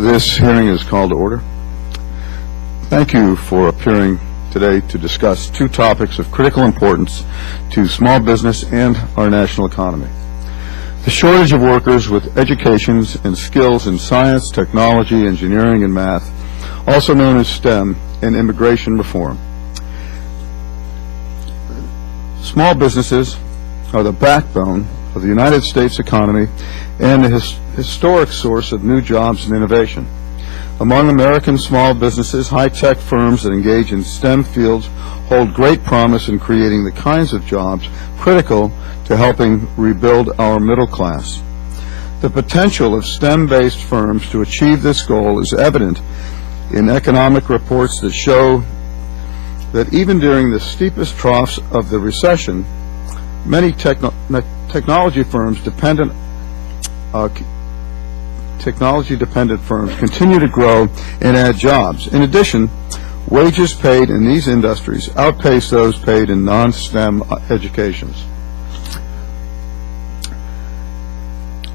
This hearing is called to order. Thank you for appearing today to discuss two topics of critical importance to small business and our national economy. The shortage of workers with educations and skills in science, technology, engineering, and math, also known as STEM, and immigration reform. Small businesses are the backbone of the United States economy and a historic source of new jobs and innovation. Among American small businesses, high-tech firms that engage in STEM fields hold great promise in creating the kinds of jobs critical to helping rebuild our middle class. The potential of STEM-based firms to achieve this goal is evident in economic reports that show that even during the steepest troughs of the recession, many technology dependent firms continue to grow and add jobs. In addition, wages paid in these industries outpace those paid in non-STEM educations.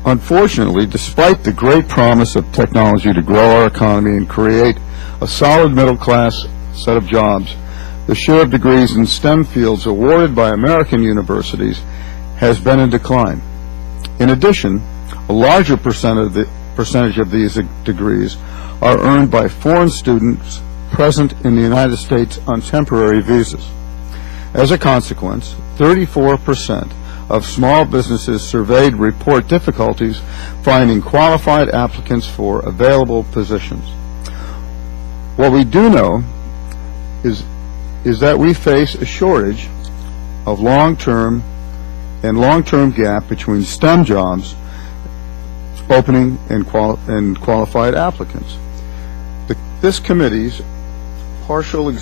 Unfortunately, despite the great promise of technology to grow our economy and create a solid middle-class set of jobs, the share of degrees in STEM fields awarded by American universities has been in decline. In addition, a larger percentage of these degrees are earned by foreign students present in the United States on temporary visas. As a consequence, 34% of small businesses surveyed report difficulties finding qualified applicants for available positions. What we do know is that we face a shortage of long-term gap between STEM jobs opening and qualified applicants. This committee partially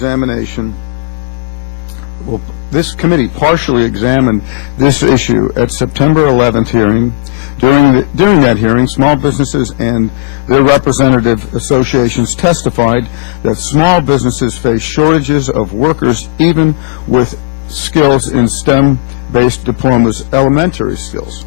examined this issue at September 11th hearing. During that hearing, small businesses and their representative associations testified that small businesses face shortages of workers even with skills in STEM-based diplomas, elementary skills.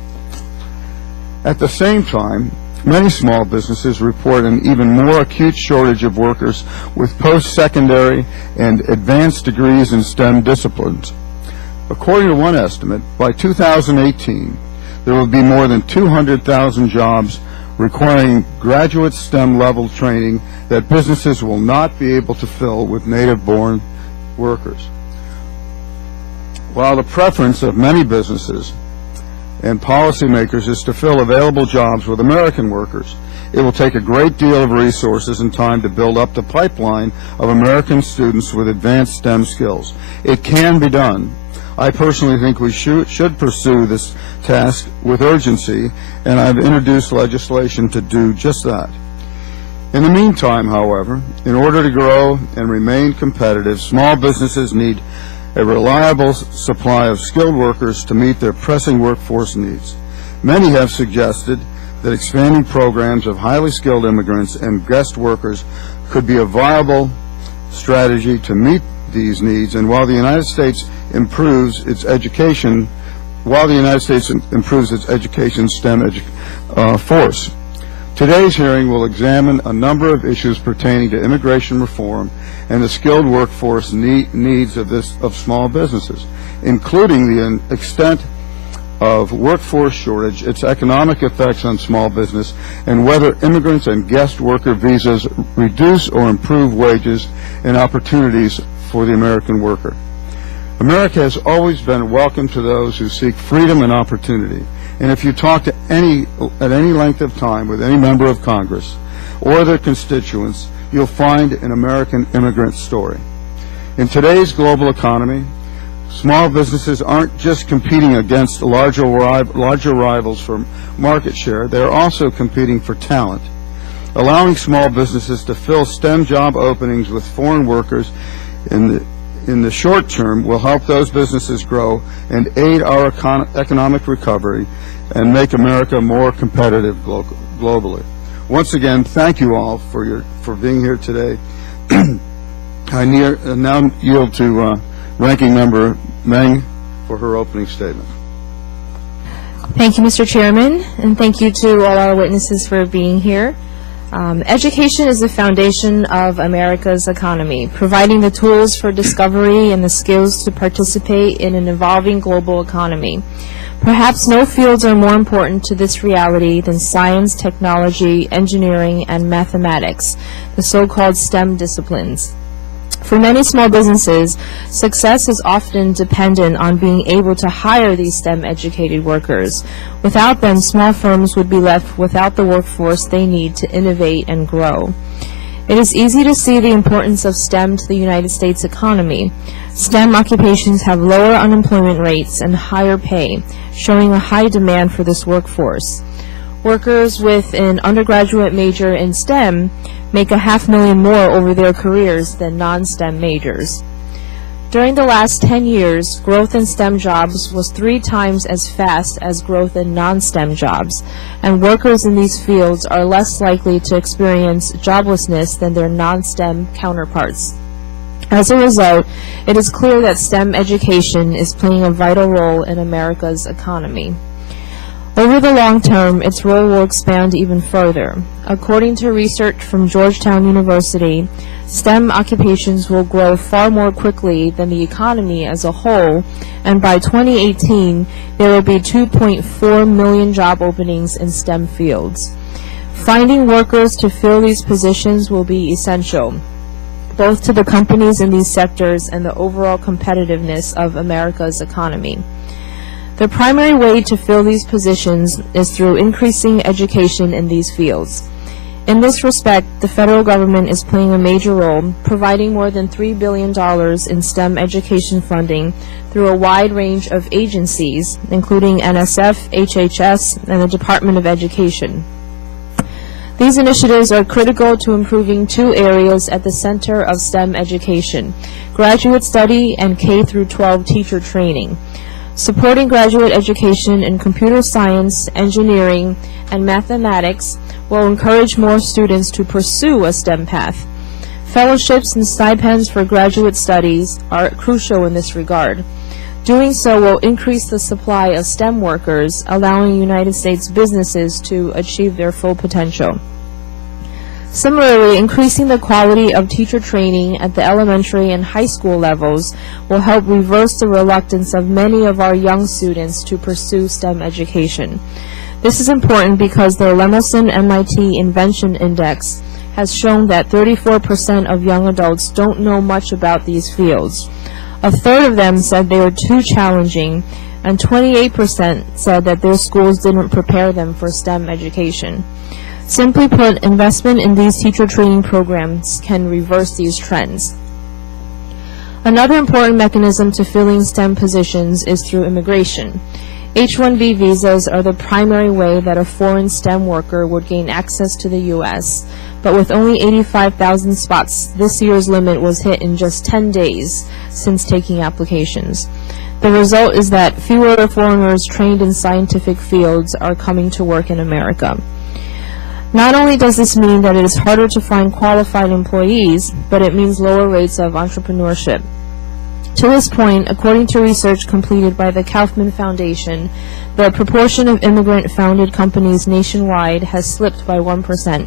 At the same time, many small businesses report an even more acute shortage of workers with post-secondary and advanced degrees in STEM disciplines. According to one estimate, by 2018, there will be more than 200,000 jobs requiring graduate STEM level training that businesses will not be able to fill with native-born workers. While the preference of many businesses and policymakers is to fill available jobs with American workers, it will take a great deal of resources and time to build up the pipeline of American students with advanced STEM skills. It can be done. I personally think we should pursue this task with urgency, and I've introduced legislation to do just that. In the meantime, however, in order to grow and remain competitive, small businesses need a reliable supply of skilled workers to meet their pressing workforce needs. Many have suggested that expanding programs of highly skilled immigrants and guest workers could be a viable strategy to meet these needs, and while the United States improves its education STEM force. Today's hearing will examine a number of issues pertaining to immigration reform and the skilled workforce needs of small businesses, including the extent of workforce shortage, its economic effects on small business, and whether immigrants and guest worker visas reduce or improve wages and opportunities for the American worker. America has always been welcome to those who seek freedom and opportunity. And if you talk at any length of time with any member of Congress or their constituents, you'll find an American immigrant story. In today's global economy, small businesses aren't just competing against larger rivals for market share, they're also competing for talent. Allowing small businesses to fill STEM job openings with foreign workers in the short term will help those businesses grow and aid our economic recovery and make America more competitive globally. Once again, thank you all for being here today. I now yield to Ranking Member Meng for her opening statement. Thank you, Mr. Chairman, and thank you to all our witnesses for being here. Education is the foundation of America's economy, providing the tools for discovery and the skills to participate in an evolving global economy. Perhaps no fields are more important to this reality than science, technology, engineering, and mathematics, the so-called STEM disciplines. For many small businesses, success is often dependent on being able to hire these STEM-educated workers. Without them, small firms would be left without the workforce they need to innovate and grow. It is easy to see the importance of STEM to the United States economy. STEM occupations have lower unemployment rates and higher pay, showing a high demand for this workforce. Workers with an undergraduate major in STEM make $500,000 more over their careers than non-STEM majors. During the last 10 years, growth in STEM jobs was 3 times as fast as growth in non-STEM jobs, and workers in these fields are less likely to experience joblessness than their non-STEM counterparts. As a result, it is clear that STEM education is playing a vital role in America's economy. Over the long term, its role will expand even further. According to research from Georgetown University, STEM occupations will grow far more quickly than the economy as a whole, and by 2018, there will be 2.4 million job openings in STEM fields. Finding workers to fill these positions will be essential, both to the companies in these sectors and the overall competitiveness of America's economy. The primary way to fill these positions is through increasing education in these fields. In this respect, the federal government is playing a major role, providing more than $3 billion in STEM education funding through a wide range of agencies, including NSF, HHS, and the Department of Education. These initiatives are critical to improving 2 areas at the center of STEM education: graduate study and K-12 teacher training. Supporting graduate education in computer science, engineering, and mathematics will encourage more students to pursue a STEM path. Fellowships and stipends for graduate studies are crucial in this regard. Doing so will increase the supply of STEM workers, allowing United States businesses to achieve their full potential. Similarly, increasing the quality of teacher training at the elementary and high school levels will help reverse the reluctance of many of our young students to pursue STEM education. This is important because the Lemelson-MIT Invention Index has shown that 34% of young adults don't know much about these fields. A third of them said they were too challenging, and 28% said that their schools didn't prepare them for STEM education. Simply put, investment in these teacher training programs can reverse these trends. Another important mechanism to filling STEM positions is through immigration. H-1B visas are the primary way that a foreign STEM worker would gain access to the U.S., but with only 85,000 spots, this year's limit was hit in just 10 days since taking applications. The result is that fewer foreigners trained in scientific fields are coming to work in America. Not only does this mean that it is harder to find qualified employees, but it means lower rates of entrepreneurship. To this point, according to research completed by the Kaufman Foundation, the proportion of immigrant-founded companies nationwide has slipped by 1%.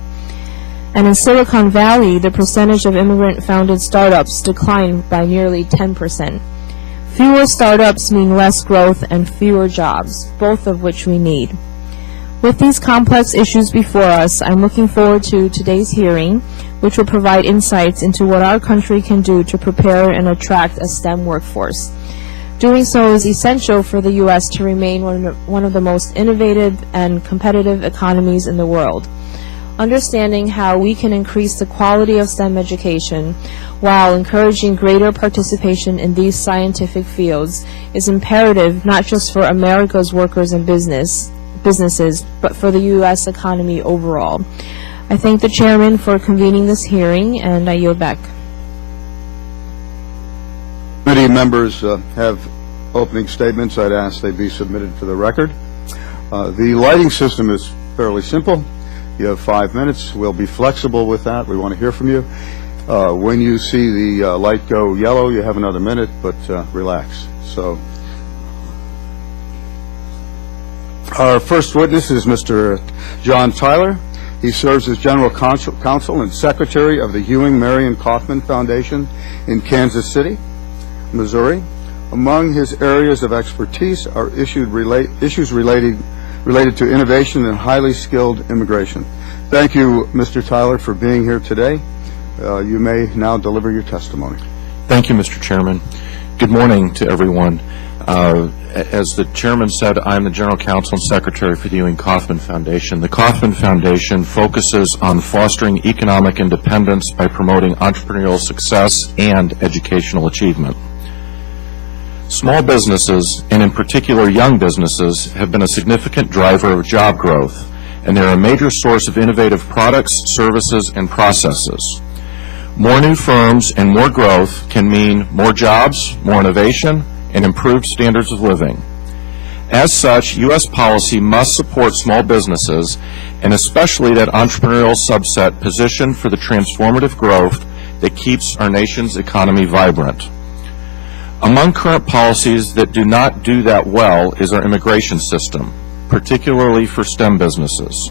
And in Silicon Valley, the percentage of immigrant-founded startups declined by nearly 10%. Fewer startups mean less growth and fewer jobs, both of which we need. With these complex issues before us, I'm looking forward to today's hearing, which will provide insights into what our country can do to prepare and attract a STEM workforce. Doing so is essential for the U.S. to remain one of the most innovative and competitive economies in the world. Understanding how we can increase the quality of STEM education while encouraging greater participation in these scientific fields is imperative not just for America's workers and businesses, but for the U.S. economy overall. I thank the chairman for convening this hearing, and I yield back. Committee members have opening statements. I'd ask they be submitted for the record. The lighting system is fairly simple. You have 5 minutes. We'll be flexible with that. We want to hear from you. When you see the light go yellow, you have another minute, but relax. So, our first witness is Mr. John Tyler. He serves as General Counsel and Secretary of the Ewing Marion Kauffman Foundation in Kansas City, Missouri. Among his areas of expertise are issues related to innovation and highly skilled immigration. Thank you, Mr. Tyler, for being here today. You may now deliver your testimony. Thank you, Mr. Chairman. Good morning to everyone. As the Chairman said, I'm the General Counsel and Secretary for the Ewing Kauffman Foundation. The Kauffman Foundation focuses on fostering economic independence by promoting entrepreneurial success and educational achievement. Small businesses, and in particular young businesses, have been a significant driver of job growth, and they're a major source of innovative products, services, and processes. More new firms and more growth can mean more jobs, more innovation, and improved standards of living. As such, U.S. policy must support small businesses, and especially that entrepreneurial subset positioned for the transformative growth that keeps our nation's economy vibrant. Among current policies that do not do that well is our immigration system, particularly for STEM businesses.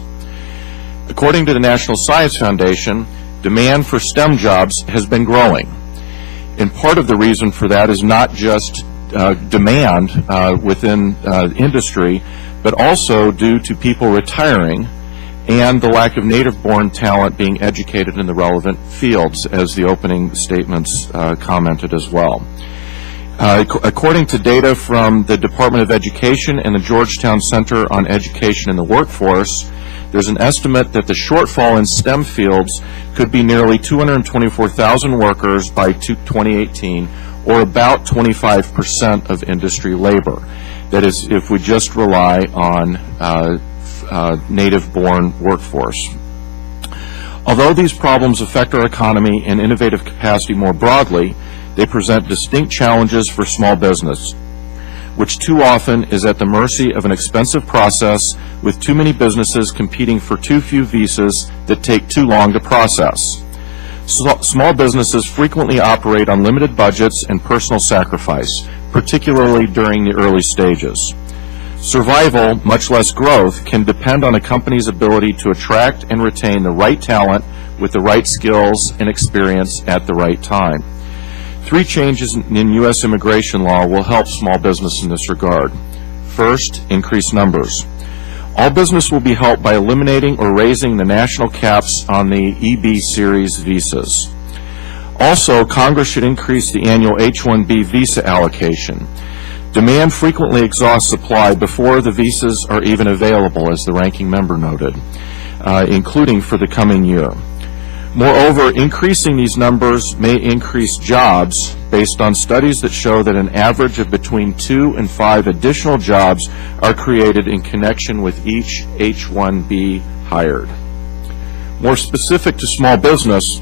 According to the National Science Foundation, demand for STEM jobs has been growing. And part of the reason for that is not just demand within industry, but also due to people retiring and the lack of native-born talent being educated in the relevant fields, as the opening statements commented as well. According to data from the Department of Education and the Georgetown Center on Education in the Workforce, there's an estimate that the shortfall in STEM fields could be nearly 224,000 workers by 2018, or about 25% of industry labor. That is, if we just rely on native-born workforce. Although these problems affect our economy and innovative capacity more broadly, they present distinct challenges for small business, which too often is at the mercy of an expensive process with too many businesses competing for too few visas that take too long to process. Small businesses frequently operate on limited budgets and personal sacrifice, particularly during the early stages. Survival, much less growth, can depend on a company's ability to attract and retain the right talent with the right skills and experience at the right time. 3 changes in U.S. immigration law will help small business in this regard. First, increase numbers. All business will be helped by eliminating or raising the national caps on the EB series visas. Also, Congress should increase the annual H-1B visa allocation. Demand frequently exhausts supply before the visas are even available, as the ranking member noted, including for the coming year. Moreover, increasing these numbers may increase jobs based on studies that show that an average of between 2 and 5 additional jobs are created in connection with each H-1B hired. More specific to small business,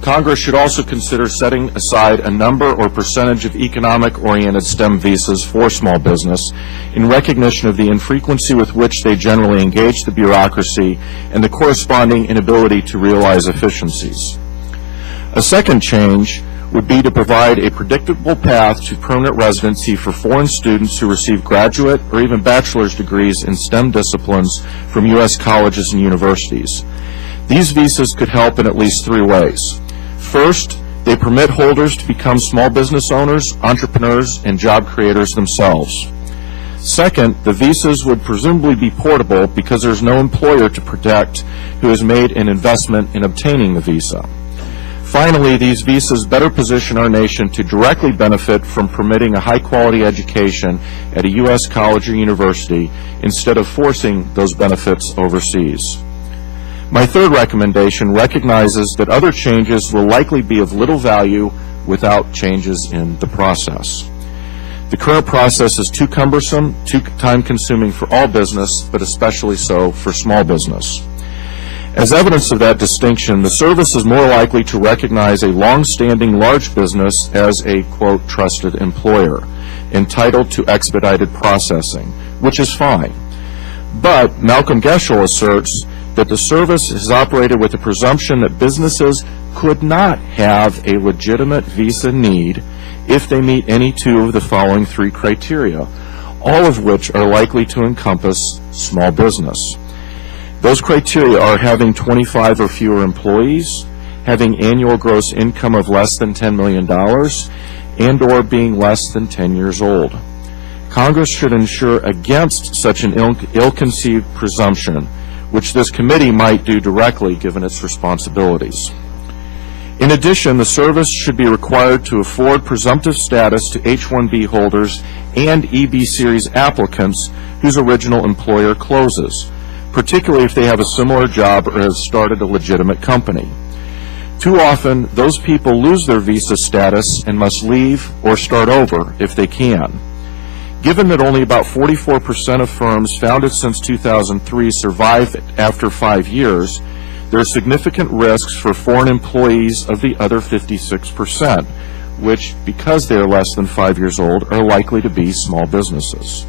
Congress should also consider setting aside a number or percentage of economic-oriented STEM visas for small business in recognition of the infrequency with which they generally engage the bureaucracy and the corresponding inability to realize efficiencies. A second change would be to provide a predictable path to permanent residency for foreign students who receive graduate or even bachelor's degrees in STEM disciplines from U.S. colleges and universities. These visas could help in at least 3 ways. First, they permit holders to become small business owners, entrepreneurs, and job creators themselves. Second, the visas would presumably be portable because there's no employer to protect who has made an investment in obtaining the visa. Finally, these visas better position our nation to directly benefit from permitting a high-quality education at a U.S. college or university instead of forcing those benefits overseas. My third recommendation recognizes that other changes will likely be of little value without changes in the process. The current process is too cumbersome, too time-consuming for all business, but especially so for small business. As evidence of that distinction, the service is more likely to recognize a long-standing large business as a, quote, trusted employer, entitled to expedited processing, which is fine. But Malcolm Geschel asserts that the service has operated with the presumption that businesses could not have a legitimate visa need if they meet any 2 of the following 3 criteria, all of which are likely to encompass small business. Those criteria are having 25 or fewer employees, having annual gross income of less than $10 million, and or being less than 10 years old. Congress should ensure against such an ill-conceived presumption, which this committee might do directly given its responsibilities. In addition, the service should be required to afford presumptive status to H-1B holders and EB series applicants whose original employer closes, particularly if they have a similar job or have started a legitimate company. Too often, those people lose their visa status and must leave or start over if they can. Given that only about 44% of firms founded since 2003 survive after 5 years, there are significant risks for foreign employees of the other 56%, which, because they are less than 5 years old, are likely to be small businesses.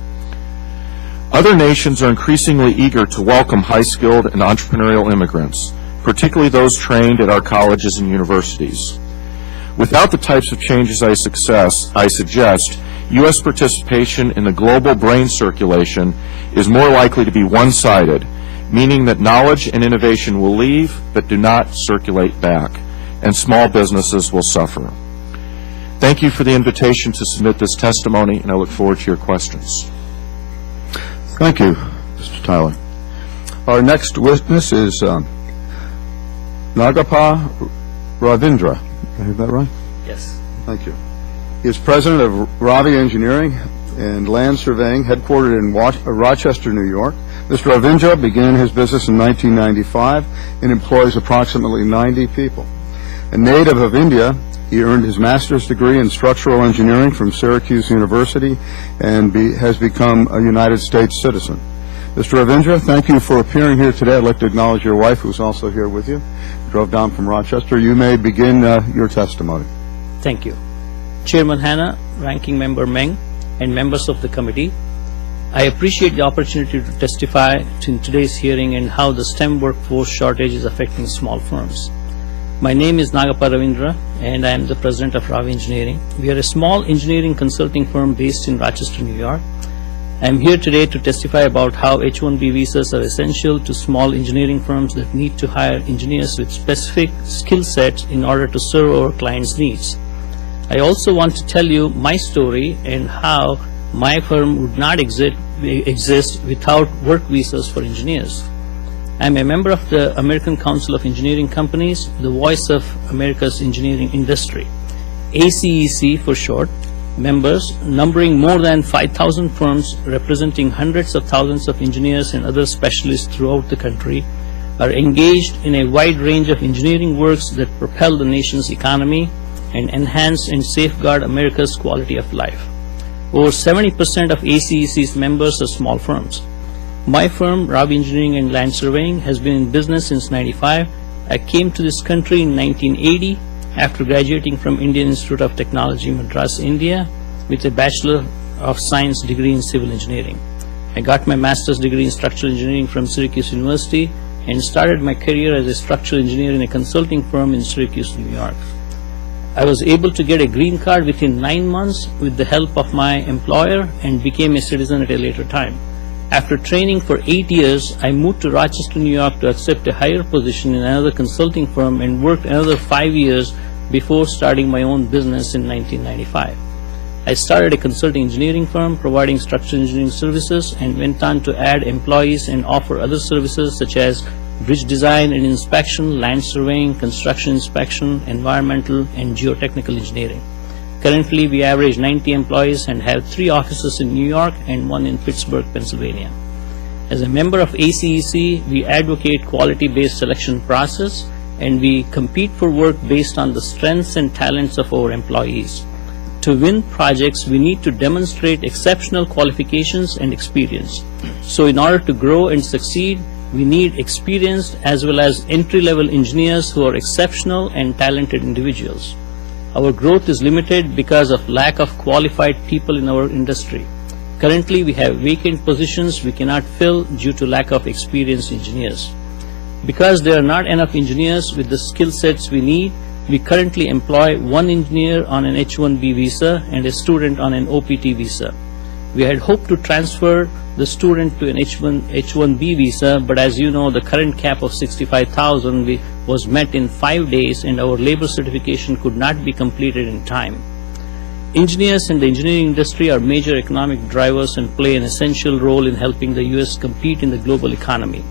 Other nations are increasingly eager to welcome high-skilled and entrepreneurial immigrants, particularly those trained at our colleges and universities. Without the types of changes I suggest, U.S. participation in the global brain circulation is more likely to be one-sided, meaning that knowledge and innovation will leave but do not circulate back, and small businesses will suffer. Thank you for the invitation to submit this testimony, and I look forward to your questions. Thank you, Mr. Tyler. Our next witness is Nagapa Ravindra. Did I have that right? Yes. Thank you. He is president of Ravi Engineering and Land Surveying, headquartered in Rochester, New York. Mr. Ravindra began his business in 1995 and employs approximately 90 people. A native of India, he earned his master's degree in structural engineering from Syracuse University and has become a United States citizen. Mr. Ravindra, thank you for appearing here today. I'd like to acknowledge your wife, who's also here with you. Drove down from Rochester. You may begin your testimony. Thank you. Chairman Hanna, Ranking Member Meng, and members of the committee, I appreciate the opportunity to testify in today's hearing and how the STEM workforce shortage is affecting small firms. My name is Nagapa Ravindra, and I am the president of Ravi Engineering. We are a small engineering consulting firm based in Rochester, New York. I am here today to testify about how H-1B visas are essential to small engineering firms that need to hire engineers with specific skill sets in order to serve our clients' needs. I also want to tell you my story and how my firm would not exist without work visas for engineers. I am a member of the American Council of Engineering Companies, the voice of America's engineering industry. ACEC for short, members numbering more than 5,000 firms representing hundreds of thousands of engineers and other specialists throughout the country are engaged in a wide range of engineering works that propel the nation's economy and enhance and safeguard America's quality of life. Over 70% of ACEC's members are small firms. My firm, Ravi Engineering and Land Surveying, has been in business since '95. I came to this country in 1980 after graduating from Indian Institute of Technology, Madras, India, with a Bachelor of Science degree in Civil Engineering. I got my master's degree in Structural Engineering from Syracuse University and started my career as a structural engineer in a consulting firm in Syracuse, New York. I was able to get a green card within 9 months with the help of my employer and became a citizen at a later time. After training for 8 years, I moved to Rochester, New York to accept a higher position in another consulting firm and worked another 5 years before starting my own business in 1995. I started a consulting engineering firm providing structural engineering services and went on to add employees and offer other services such as bridge design and inspection, land surveying, construction inspection, environmental, and geotechnical engineering. Currently, we average 90 employees and have 3 offices in New York and 1 in Pittsburgh, Pennsylvania. As a member of ACEC, we advocate quality-based selection process, and we compete for work based on the strengths and talents of our employees. To win projects, we need to demonstrate exceptional qualifications and experience. So in order to grow and succeed, we need experienced as well as entry-level engineers who are exceptional and talented individuals. Our growth is limited because of lack of qualified people in our industry. Currently, we have vacant positions we cannot fill due to lack of experienced engineers. Because there are not enough engineers with the skill sets we need, we currently employ 1 engineer on an H-1B visa and a student on an OPT visa. We had hoped to transfer the student to an H-1B visa, but as you know, the current cap of 65,000 was met in 5 days, and our labor certification could not be completed in time. Engineers and the engineering industry are major economic drivers and play an essential role in helping the U.S. compete in the global economy.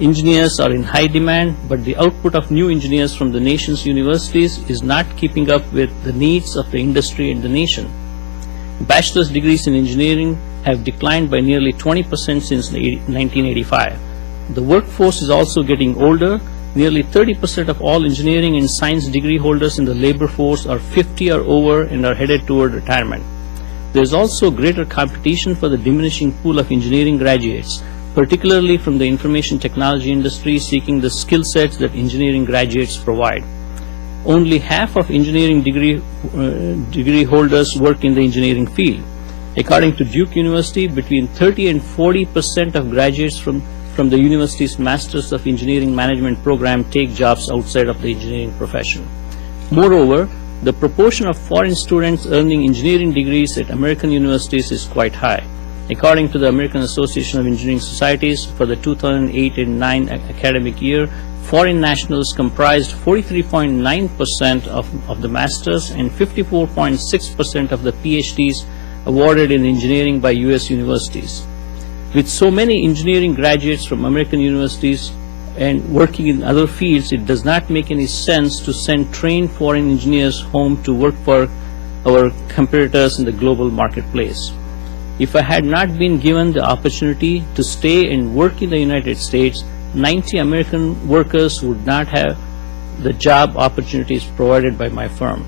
Engineers are in high demand, but the output of new engineers from the nation's universities is not keeping up with the needs of the industry and the nation. Bachelor's degrees in engineering have declined by nearly 20% since 1985. The workforce is also getting older. Nearly 30% of all engineering and science degree holders in the labor force are 50 or over and are headed toward retirement. There is also greater competition for the diminishing pool of engineering graduates, particularly from the information technology industry seeking the skill sets that engineering graduates provide. Only half of engineering degree holders work in the engineering field. According to Duke University, between 30 and 40% of graduates from the university's Masters of Engineering Management program take jobs outside of the engineering profession. Moreover, the proportion of foreign students earning engineering degrees at American universities is quite high. According to the American Association of Engineering Societies, for the 2008 and 9 academic year, foreign nationals comprised 43.9% of the masters and 54.6% of the PhDs awarded in engineering by U.S. universities. With so many engineering graduates from American universities and working in other fields, it does not make any sense to send trained foreign engineers home to work for our competitors in the global marketplace. If I had not been given the opportunity to stay and work in the United States, 90 American workers would not have the job opportunities provided by my firm.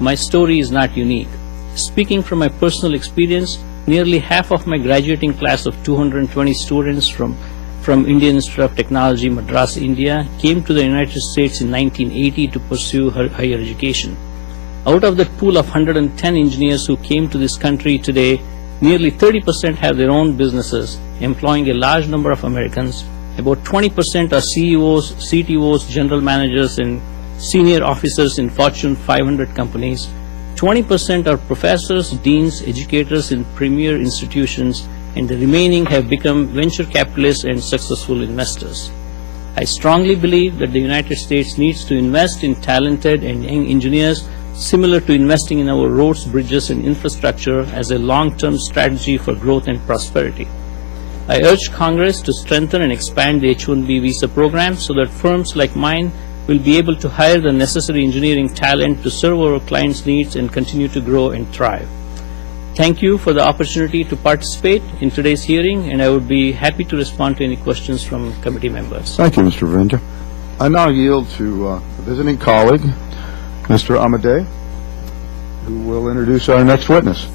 My story is not unique. Speaking from my personal experience, nearly half of my graduating class of 220 students from Indian Institute of Technology, Madras, India, came to the United States in 1980 to pursue higher education. Out of that pool of 110 engineers who came to this country today, nearly 30% have their own businesses, employing a large number of Americans. About 20% are CEOs, CTOs, general managers, and senior officers in Fortune 500 companies. 20% are professors, deans, educators in premier institutions, and the remaining have become venture capitalists and successful investors. I strongly believe that the United States needs to invest in talented and young engineers, similar to investing in our roads, bridges, and infrastructure as a long-term strategy for growth and prosperity. I urge Congress to strengthen and expand the H-1B visa program so that firms like mine will be able to hire the necessary engineering talent to serve our clients' needs and continue to grow and thrive. Thank you for the opportunity to participate in today's hearing, and I would be happy to respond to any questions from committee members. Thank you, Mr. Ravindra. I now yield to a visiting colleague, Mr. Amadei, who will introduce our next witness.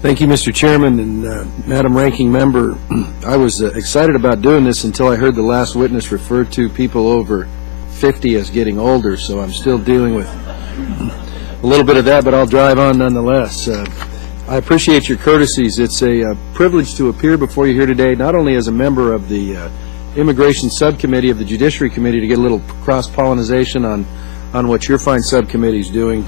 Thank you, Mr. Chairman and Madam Ranking Member. I was excited about doing this until I heard the last witness refer to people over 50 as getting older, so I'm still dealing with a little bit of that, but I'll drive on nonetheless. I appreciate your courtesies. It's a privilege to appear before you here today, not only as a member of the Immigration Subcommittee of the Judiciary Committee to get a little cross-pollination on what your fine subcommittee is doing,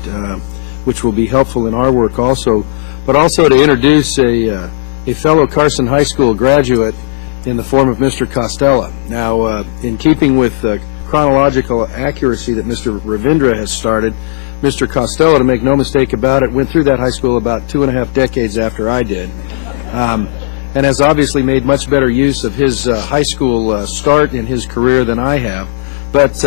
which will be helpful in our work also, but also to introduce a fellow Carson High School graduate in the form of Mr. Costello. Now, in keeping with chronological accuracy that Mr. Ravindra has started, Mr. Costello, to make no mistake about it, went through that high school about 2.5 decades after I did, and has obviously made much better use of his high school start in his career than I have. But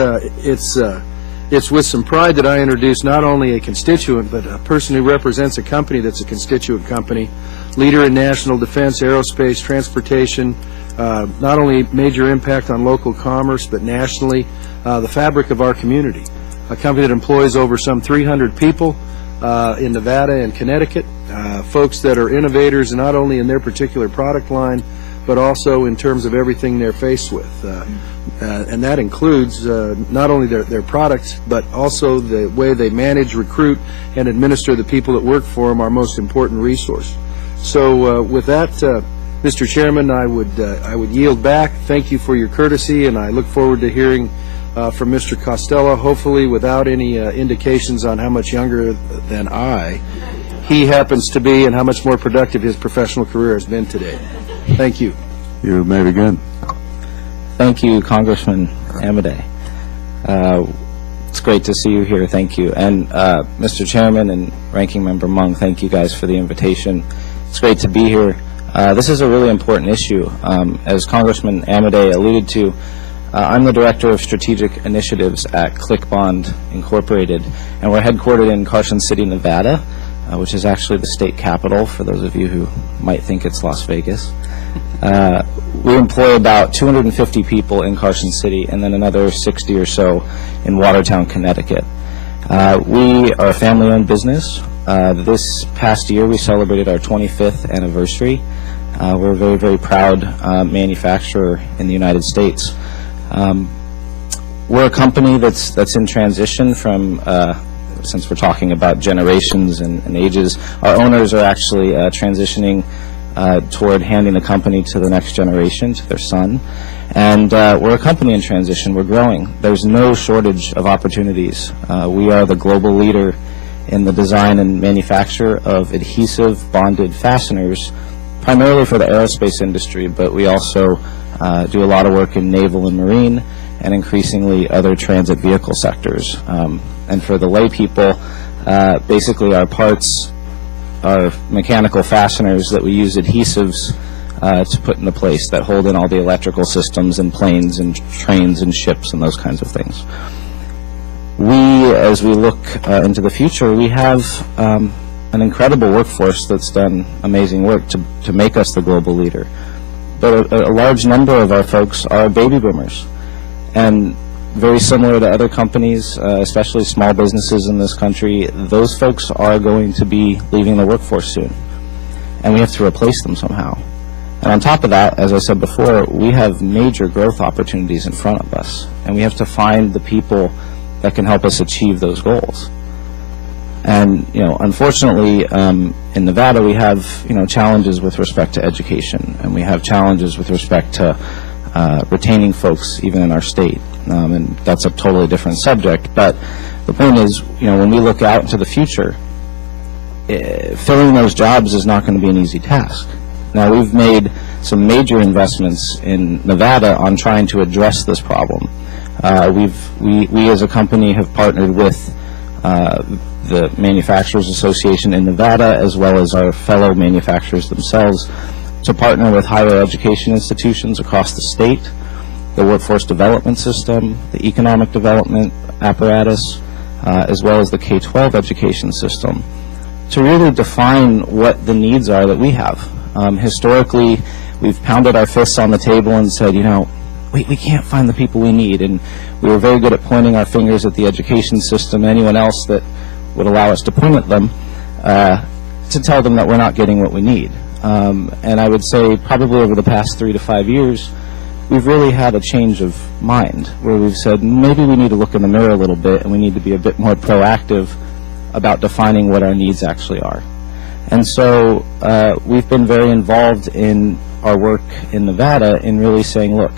it's with some pride that I introduce not only a constituent, but a person who represents a company that's a constituent company, leader in national defense, aerospace, transportation, not only major impact on local commerce, but nationally, the fabric of our community. A company that employs over some 300 people in Nevada and Connecticut, folks that are innovators not only in their particular product line, but also in terms of everything they're faced with. And that includes not only their products, but also the way they manage, recruit, and administer the people that work for them, our most important resource. So with that, Mr. Chairman, I would yield back. Thank you for your courtesy, and I look forward to hearing from Mr. Costello, hopefully without any indications on how much younger than I he happens to be and how much more productive his professional career has been today. Thank you. You may begin. Thank you, Congressman Amodei. It's great to see you here. Thank you. And Mr. Chairman and Ranking Member Mung, thank you guys for the invitation. It's great to be here. This is a really important issue. As Congressman Amodei alluded to, I'm the Director of Strategic Initiatives at ClickBond Incorporated, and we're headquartered in Carson City, Nevada, which is actually the state capital for those of you who might think it's Las Vegas. We employ about 250 people in Carson City and then another 60 or so in Watertown, Connecticut. We are a family-owned business. This past year we celebrated our 25th anniversary. We're a very, very proud manufacturer in the United States. We're a company that's in transition from, since we're talking about generations and ages, our owners are actually transitioning toward handing the company to the next generation, to their son. And we're a company in transition. We're growing. There's no shortage of opportunities. We are the global leader in the design and manufacture of adhesive bonded fasteners, primarily for the aerospace industry, but we also do a lot of work in naval and marine and increasingly other transit vehicle sectors. And for the lay people, basically our parts are mechanical fasteners that we use adhesives to put into place that hold in all the electrical systems in planes and trains and ships and those kinds of things. We, as we look into the future, we have an incredible workforce that's done amazing work to make us the global leader. But a large number of our folks are baby boomers. And very similar to other companies, especially small businesses in this country, those folks are going to be leaving the workforce soon. And we have to replace them somehow. And on top of that, as I said before, we have major growth opportunities in front of us. And we have to find the people that can help us achieve those goals. And, you know, unfortunately, in Nevada, we have, you know, challenges with respect to education. And we have challenges with respect to retaining folks even in our state. And that's a totally different subject. But the point is, you know, when we look out into the future, filling those jobs is not going to be an easy task. Now, we've made some major investments in Nevada on trying to address this problem. We as a company have partnered with the Manufacturers Association in Nevada, as well as our fellow manufacturers themselves, to partner with higher education institutions across the state, the workforce development system, the economic development apparatus, as well as the K-12 education system, to really define what the needs are that we have. Historically, we've pounded our fists on the table and said, you know, we can't find the people we need, and we were very good at pointing our fingers at the education system and anyone else that would allow us to point at them to tell them that we're not getting what we need. And I would say probably over the past 3 to 5 years, we've really had a change of mind where we've said maybe we need to look in the mirror a little bit and we need to be a bit more proactive about defining what our needs actually are. And so we've been very involved in our work in Nevada in really saying, look,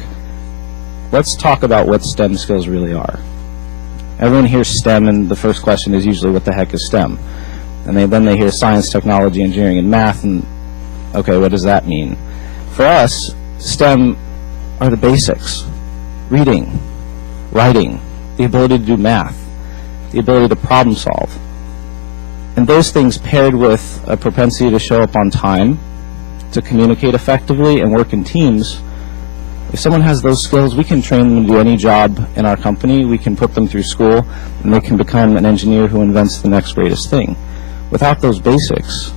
let's talk about what STEM skills really are. Everyone hears STEM and the first question is usually what the heck is STEM? And then they hear science, technology, engineering, and math, and okay, what does that mean? For us, STEM are the basics: reading, writing, the ability to do math, the ability to problem solve. And those things paired with a propensity to show up on time, to communicate effectively and work in teams, if someone has those skills, we can train them to do any job in our company. We can put them through school, and they can become an engineer who invents the next greatest thing. Without those basics,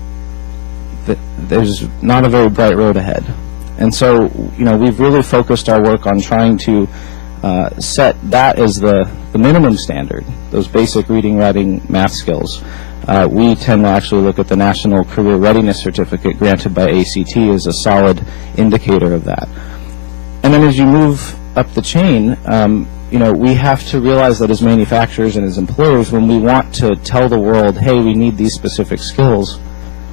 there's not a very bright road ahead. And so, you know, we've really focused our work on trying to set that as the minimum standard, those basic reading, writing, math skills. We tend to actually look at the National Career Readiness Certificate granted by ACT as a solid indicator of that. And then as you move up the chain, you know, we have to realize that as manufacturers and as employers, when we want to tell the world, hey, we need these specific skills,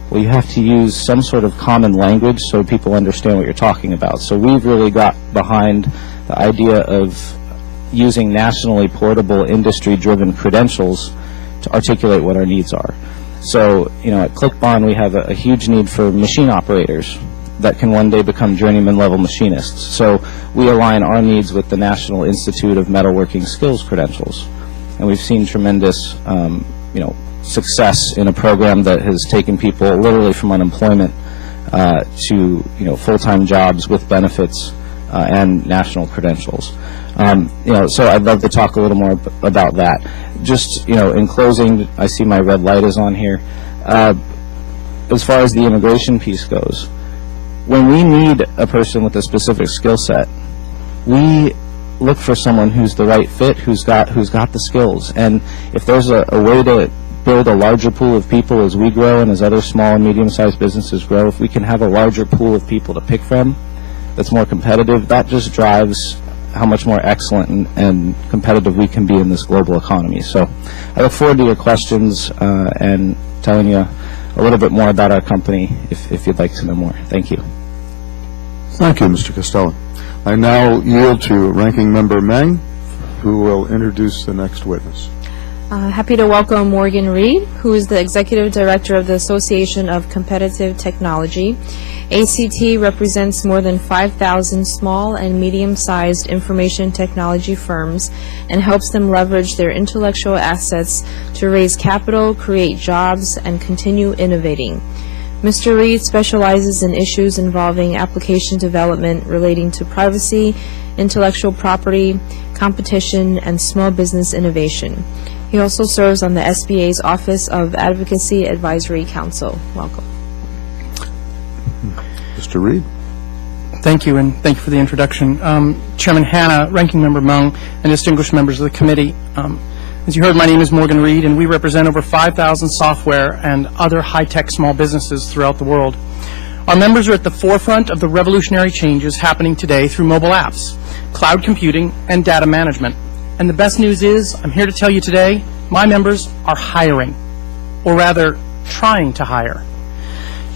well, you have to use some sort of common language so people understand what you're talking about. So we've really got behind the idea of using nationally portable, industry-driven credentials to articulate what our needs are. So, at ClickBond, we have a huge need for machine operators that can one day become journeyman level machinists. So we align our needs with the National Institute of Metalworking Skills credentials. And we've seen tremendous, success in a program that has taken people literally from unemployment to, full-time jobs with benefits and national credentials. So I'd love to talk a little more about that. Just, in closing, I see my red light is on here. As far as the immigration piece goes, when we need a person with a specific skill set, we look for someone who's the right fit, who's got the skills. And if there's a way to build a larger pool of people as we grow and as other small and medium-sized businesses grow, if we can have a larger pool of people to pick from that's more competitive, that just drives how much more excellent and competitive we can be in this global economy. So I look forward to your questions and telling you a little bit more about our company if you'd like to know more. Thank you. Thank you, Mr. Costello. I now yield to Ranking Member Meng, who will introduce the next witness. Happy to welcome Morgan Reed, who is the Executive Director of the Association of Competitive Technology. ACT represents more than 5,000 small and medium-sized information technology firms and helps them leverage their intellectual assets to raise capital, create jobs, and continue innovating. Mr. Reed specializes in issues involving application development relating to privacy, intellectual property, competition, and small business innovation. He also serves on the SBA's Office of Advocacy Advisory Council. Welcome. Mr. Reed. Thank you, and thank you for the introduction. Chairman Hanna, Ranking Member Mung, and distinguished members of the committee. As you heard, my name is Morgan Reed, and we represent over 5,000 software and other high-tech small businesses throughout the world. Our members are at the forefront of the revolutionary changes happening today through mobile apps, cloud computing, and data management. And the best news is, I'm here to tell you today, my members are hiring, or rather, trying to hire.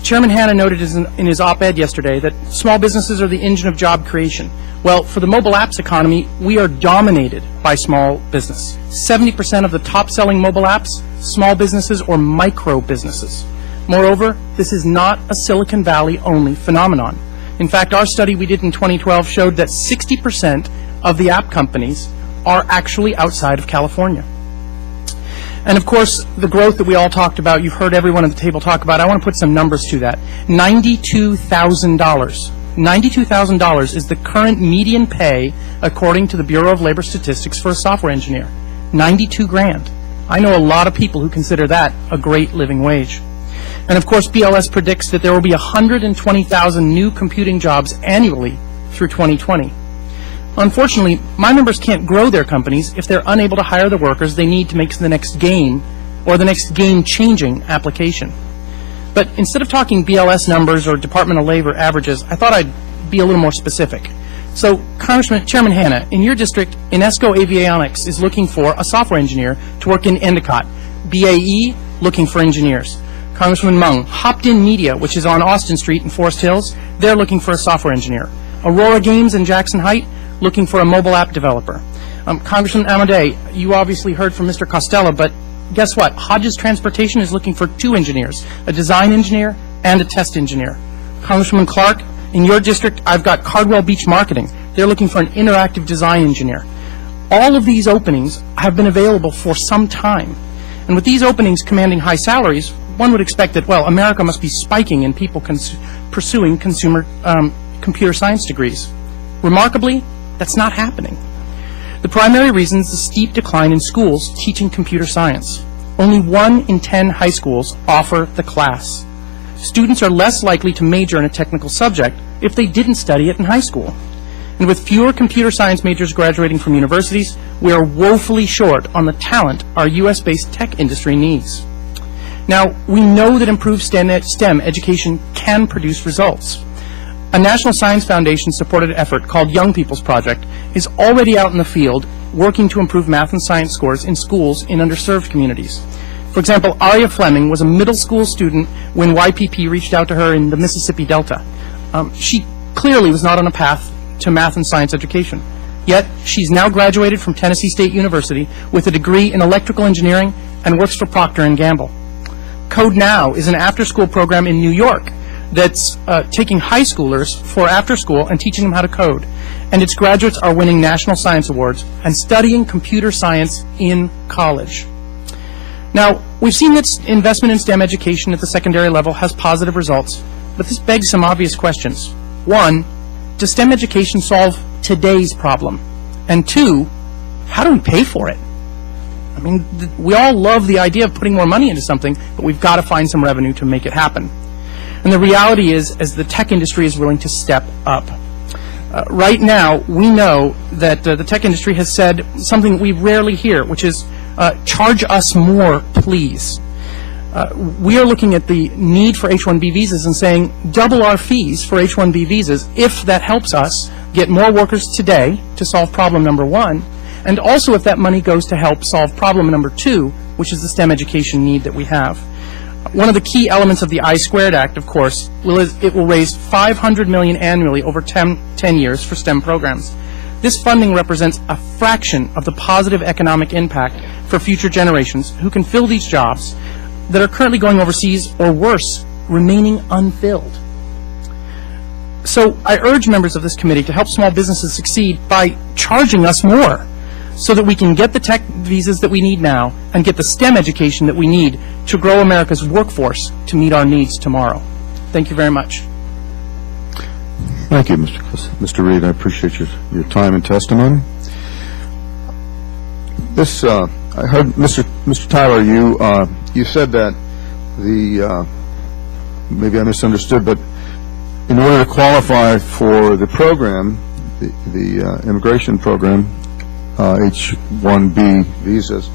Chairman Hanna noted in his op-ed yesterday that small businesses are the engine of job creation. Well, for the mobile apps economy, we are dominated by small business. 70% of the top-selling mobile apps, small businesses or micro businesses. Moreover, this is not a Silicon Valley-only phenomenon. In fact, our study we did in 2012 showed that 60% of the app companies are actually outside of California. And of course, the growth that we all talked about, you've heard everyone at the table talk about, I want to put some numbers to that. $92,000. $92,000 is the current median pay according to the Bureau of Labor Statistics for a software engineer. 92 grand. I know a lot of people who consider that a great living wage. And of course, BLS predicts that there will be 120,000 new computing jobs annually through 2020. Unfortunately, my members can't grow their companies if they're unable to hire the workers they need to make the next game or the next game-changing application. But instead of talking BLS numbers or Department of Labor averages, I thought I'd be a little more specific. So, Chairman Hanna, in your district, Inesco Avionics is looking for a software engineer to work in Endicott. BAE, looking for engineers. Congressman Mung, Hopped-In Media, which is on Austin Street in Forest Hills, they're looking for a software engineer. Aurora Games in Jackson Heights, looking for a mobile app developer. Congressman Amadei, you obviously heard from Mr. Costello, but guess what? Hodges Transportation is looking for 2 engineers, a design engineer and a test engineer. Congressman Clark, in your district, I've got Cardwell Beach Marketing. They're looking for an interactive design engineer. All of these openings have been available for some time. And with these openings commanding high salaries, one would expect that, well, America must be spiking in people pursuing computer science degrees. Remarkably, that's not happening. The primary reason is the steep decline in schools teaching computer science. Only 1 in 10 high schools offer the class. Students are less likely to major in a technical subject if they didn't study it in high school. And with fewer computer science majors graduating from universities, we are woefully short on the talent our U.S.-based tech industry needs. Now, we know that improved STEM education can produce results. A National Science Foundation-supported effort called Young People's Project is already out in the field working to improve math and science scores in schools in underserved communities. For example, Aria Fleming was a middle school student when YPP reached out to her in the Mississippi Delta. She clearly was not on a path to math and science education. Yet, she's now graduated from Tennessee State University with a degree in electrical engineering and works for Procter & Gamble. Code Now is an after-school program in New York that's taking high schoolers for after school and teaching them how to code. And its graduates are winning national science awards and studying computer science in college. Now, we've seen that investment in STEM education at the secondary level has positive results, but this begs some obvious questions. One, does STEM education solve today's problem? And two, how do we pay for it? I mean, we all love the idea of putting more money into something, but we've got to find some revenue to make it happen. And the reality is, as the tech industry is willing to step up. Right now, we know that the tech industry has said something we rarely hear, which is, charge us more, please. We are looking at the need for H-1B visas and saying, double our fees for H-1B visas if that helps us get more workers today to solve problem number one, and also if that money goes to help solve problem number two, which is the STEM education need that we have. One of the key elements of the I-Squared Act, of course, it will raise $500 million annually over 10 years for STEM programs. This funding represents a fraction of the positive economic impact for future generations who can fill these jobs that are currently going overseas or worse, remaining unfilled. So I urge members of this committee to help small businesses succeed by charging us more so that we can get the tech visas that we need now and get the STEM education that we need to grow America's workforce to meet our needs tomorrow. Thank you very much. Thank you, Mr. Reed. I appreciate your time and testimony. This, I heard, Mr. Tyler, you said that maybe I misunderstood, but in order to qualify for the program, the immigration program, H-1B visas,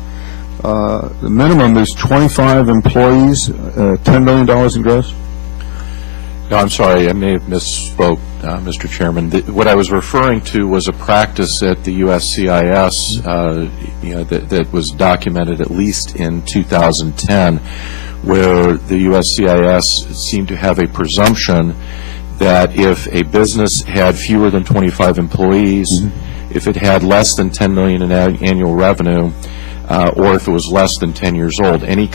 the minimum is 25 employees, $10 million in gross? No, I'm sorry, I may have misspoke, Mr. Chairman. What I was referring to was a practice at the USCIS that was documented at least in 2010, where the USCIS seemed to have a presumption that if a business had fewer than 25 employees, if it had less than $10 million in annual revenue, or if it was less than 10 years old, any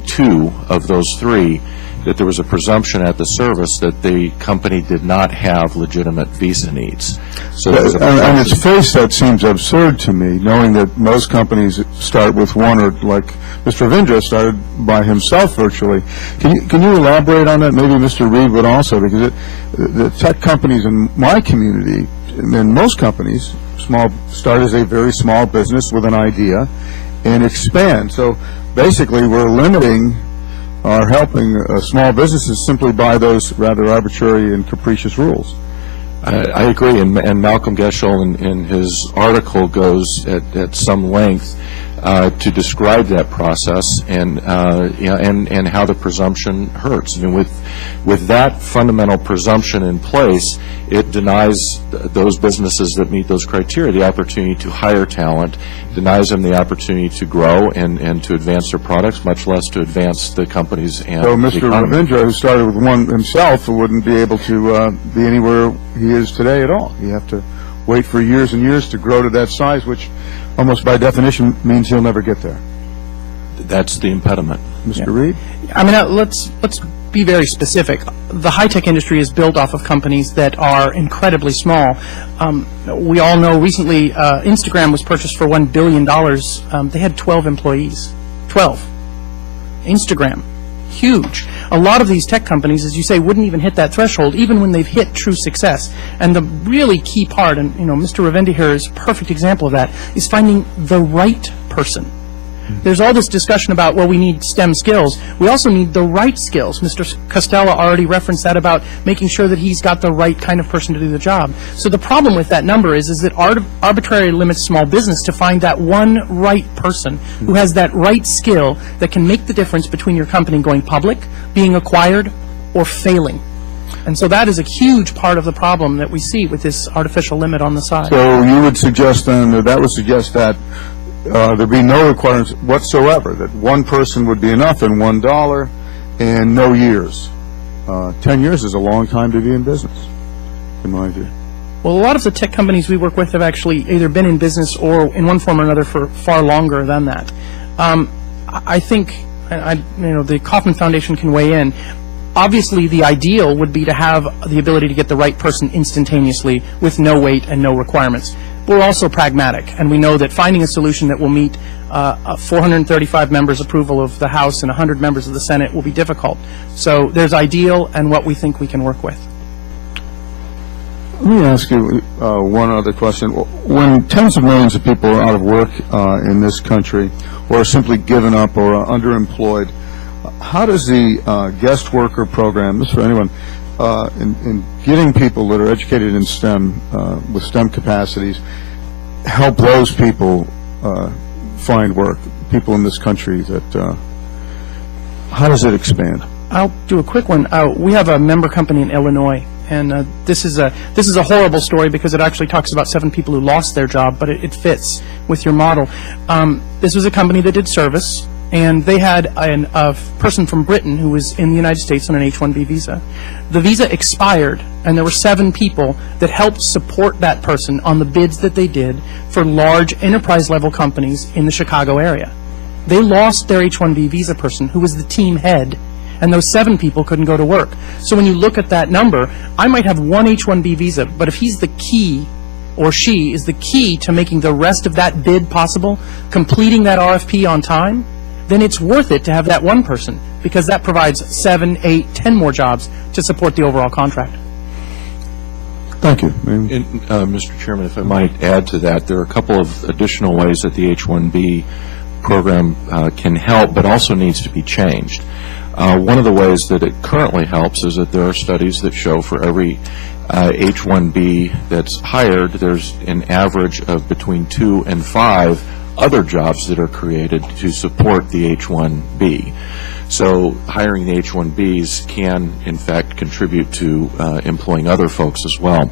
two of those three, that there was a presumption at the service that the company did not have legitimate visa needs. So on its face, that seems absurd to me, knowing that most companies start with one, or like Mr. Ravindra started by himself virtually. Can you elaborate on that? Maybe Mr. Reed would also, because the tech companies in my community, and most companies, start as a very small business with an idea and expand. So basically, we're limiting or helping small businesses simply by those rather arbitrary and capricious rules. I agree, and Malcolm Geschel in his article goes at some length to describe that process and how the presumption hurts. I mean, with that fundamental presumption in place, it denies those businesses that meet those criteria the opportunity to hire talent, denies them the opportunity to grow and to advance their products, much less to advance the companies and so the Mr. economy. Ravindra, who started with one himself, wouldn't be able to be anywhere he is today at all. You have to wait for years and years to grow to that size, which almost by definition means he'll never get there. That's the impediment. Mr. Reed? I mean, let's be very specific. The high-tech industry is built off of companies that are incredibly small. We all know recently Instagram was purchased for $1 billion. They had 12 employees. 12. Instagram. Huge. A lot of these tech companies, as you say, wouldn't even hit that threshold, even when they've hit true success. And the really key part, and Mr. Ravindra here is a perfect example of that, is finding the right person. There's all this discussion about, well, we need STEM skills. We also need the right skills. Mr. Costello already referenced that about making sure that he's got the right kind of person to do the job. So the problem with that number is that arbitrarily limits small business to find that one right person who has that right skill that can make the difference between your company going public, being acquired, or failing. And so that is a huge part of the problem that we see with this artificial limit on the side. So you would suggest then that would suggest that there'd be no requirements whatsoever, that one person would be enough and $1 and no years. 10 years is a long time to be in business, in my view. Well, a lot of the tech companies we work with have actually either been in business or in one form or another for far longer than that. I think the Kauffman Foundation can weigh in. Obviously, the ideal would be to have the ability to get the right person instantaneously with no wait and no requirements. We're also pragmatic, and we know that finding a solution that will meet 435 members' approval of the House and 100 members of the Senate will be difficult. So there's ideal and what we think we can work with. Let me ask you one other question. When tens of millions of people are out of work in this country, or are simply given up or are underemployed, how does the guest worker program, this is for anyone, in getting people that are educated in STEM, with STEM capacities, help those people find work, people in this country that, how does it expand? I'll do a quick one. We have a member company in Illinois, and this is a horrible story because it actually talks about 7 people who lost their job, but it fits with your model. This was a company that did service, and they had a person from Britain who was in the United States on an H-1B visa. The visa expired, and there were 7 people that helped support that person on the bids that they did for large enterprise-level companies in the Chicago area. They lost their H-1B visa person, who was the team head, and those 7 people couldn't go to work. So when you look at that number, I might have one H-1B visa, but if he's the key, or she is the key to making the rest of that bid possible, completing that RFP on time, then it's worth it to have that one person, because that provides 7, 8, 10 more jobs to support the overall contract. Thank you. Mr. Chairman, if I might add to that, there are a couple of additional ways that the H-1B program can help, but also needs to be changed. One of the ways that it currently helps is that there are studies that show for every H-1B that's hired, there's an average of between 2 and 5 other jobs that are created to support the H-1B. So hiring the H-1Bs can, in fact, contribute to employing other folks as well.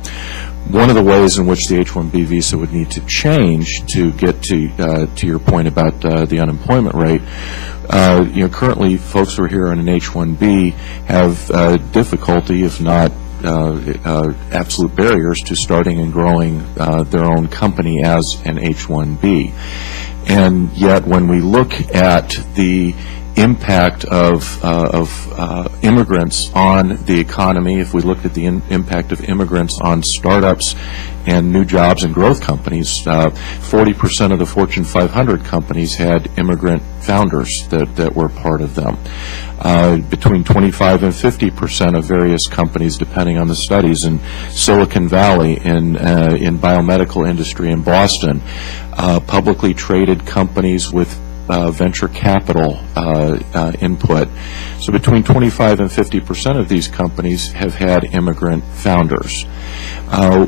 One of the ways in which the H-1B visa would need to change to get to your point about the unemployment rate, currently folks who are here on an H-1B have difficulty, if not absolute barriers to starting and growing their own company as an H-1B. And yet when we look at the impact of immigrants on the economy, if we looked at the impact of immigrants on startups and new jobs and growth companies, 40% of the Fortune 500 companies had immigrant founders that were part of them. Between 25 and 50% of various companies, depending on the studies, in Silicon Valley, in biomedical industry in Boston, publicly traded companies with venture capital input. So between 25 and 50% of these companies have had immigrant founders.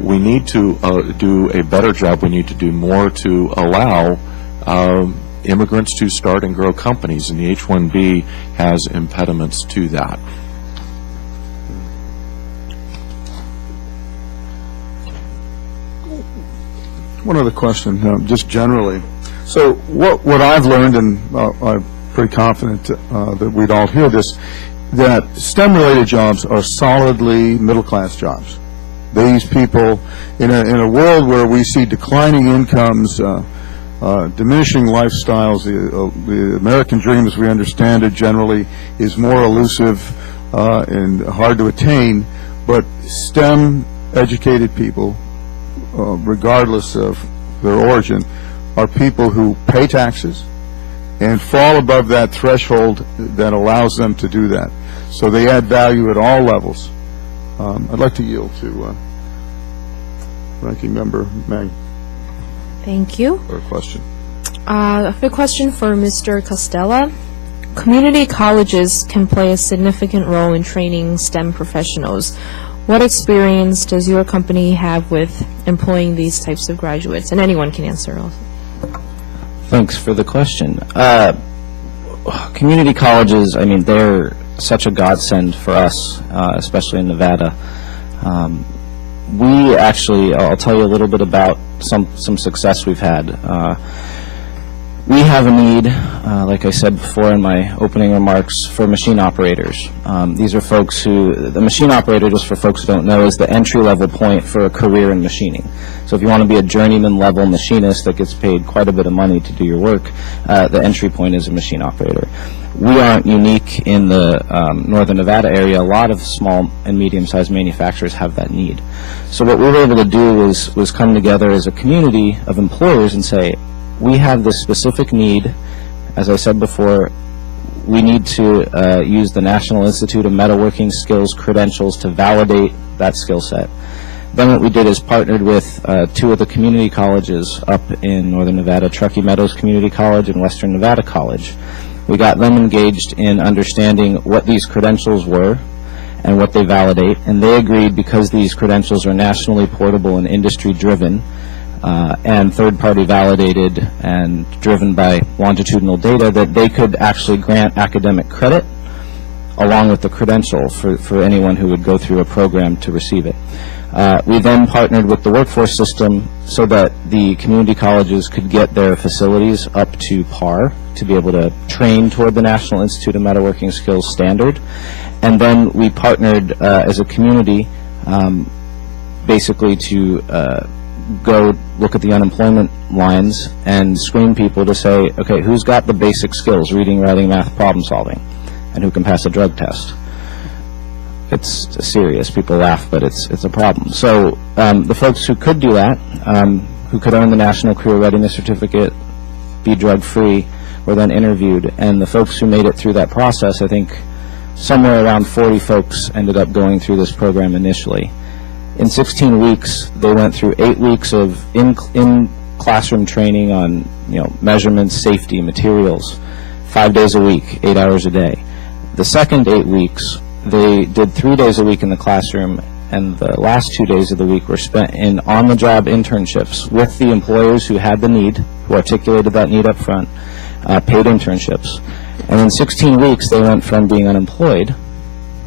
We need to do a better job. We need to do more to allow immigrants to start and grow companies, and the H-1B has impediments to that. One other question, just generally. So what I've learned, and I'm pretty confident that we'd all hear this, that STEM-related jobs are solidly middle-class jobs. These people, in a world where we see declining incomes, diminishing lifestyles, the American dream, as we understand it, generally is more elusive and hard to attain, but STEM-educated people, regardless of their origin, are people who pay taxes and fall above that threshold that allows them to do that. So they add value at all levels. I'd like to yield to Ranking Member Meng Thank you. for a question. I have a question for Mr. Costella. Community colleges can play a significant role in training STEM professionals. What experience does your company have with employing these types of graduates? And anyone can answer also. Thanks for the question. Community colleges, I mean, they're such a godsend for us, especially in Nevada. We actually, I'll tell you a little bit about some success we've had. We have a need, like I said before in my opening remarks, for machine operators. These are folks who, the machine operator, just for folks who don't know, is the entry-level point for a career in machining. So if you want to be a journeyman-level machinist that gets paid quite a bit of money to do your work, the entry point is a machine operator. We aren't unique in the Northern Nevada area. A lot of small and medium-sized manufacturers have that need. So what we were able to do was come together as a community of employers and say, we have this specific need. As I said before, we need to use the National Institute of Metalworking Skills credentials to validate that skill set. Then what we did is partnered with two of the community colleges up in Northern Nevada, Truckee Meadows Community College and Western Nevada College. We got them engaged in understanding what these credentials were and what they validate, and they agreed, because these credentials are nationally portable and industry-driven, and third-party validated and driven by longitudinal data, that they could actually grant academic credit along with the credential for anyone who would go through a program to receive it. We then partnered with the workforce system so that the community colleges could get their facilities up to par to be able to train toward the National Institute of Metalworking Skills standard. And then we partnered as a community basically to go look at the unemployment lines and screen people to say, okay, who's got the basic skills, reading, writing, math, problem solving, and who can pass a drug test? It's serious. People laugh, but it's a problem. So the folks who could do that, who could earn the National Career Readiness Certificate, be drug-free, were then interviewed. And the folks who made it through that process, I think somewhere around 40 folks ended up going through this program initially. In 16 weeks, they went through 8 weeks of in-classroom training on, measurements, safety, materials, 5 days a week, 8 hours a day. The second 8 weeks, they did 3 days a week in the classroom, and the last 2 days of the week were spent in on-the-job internships with the employers who had the need, who articulated that need up front, paid internships. And in 16 weeks, they went from being unemployed,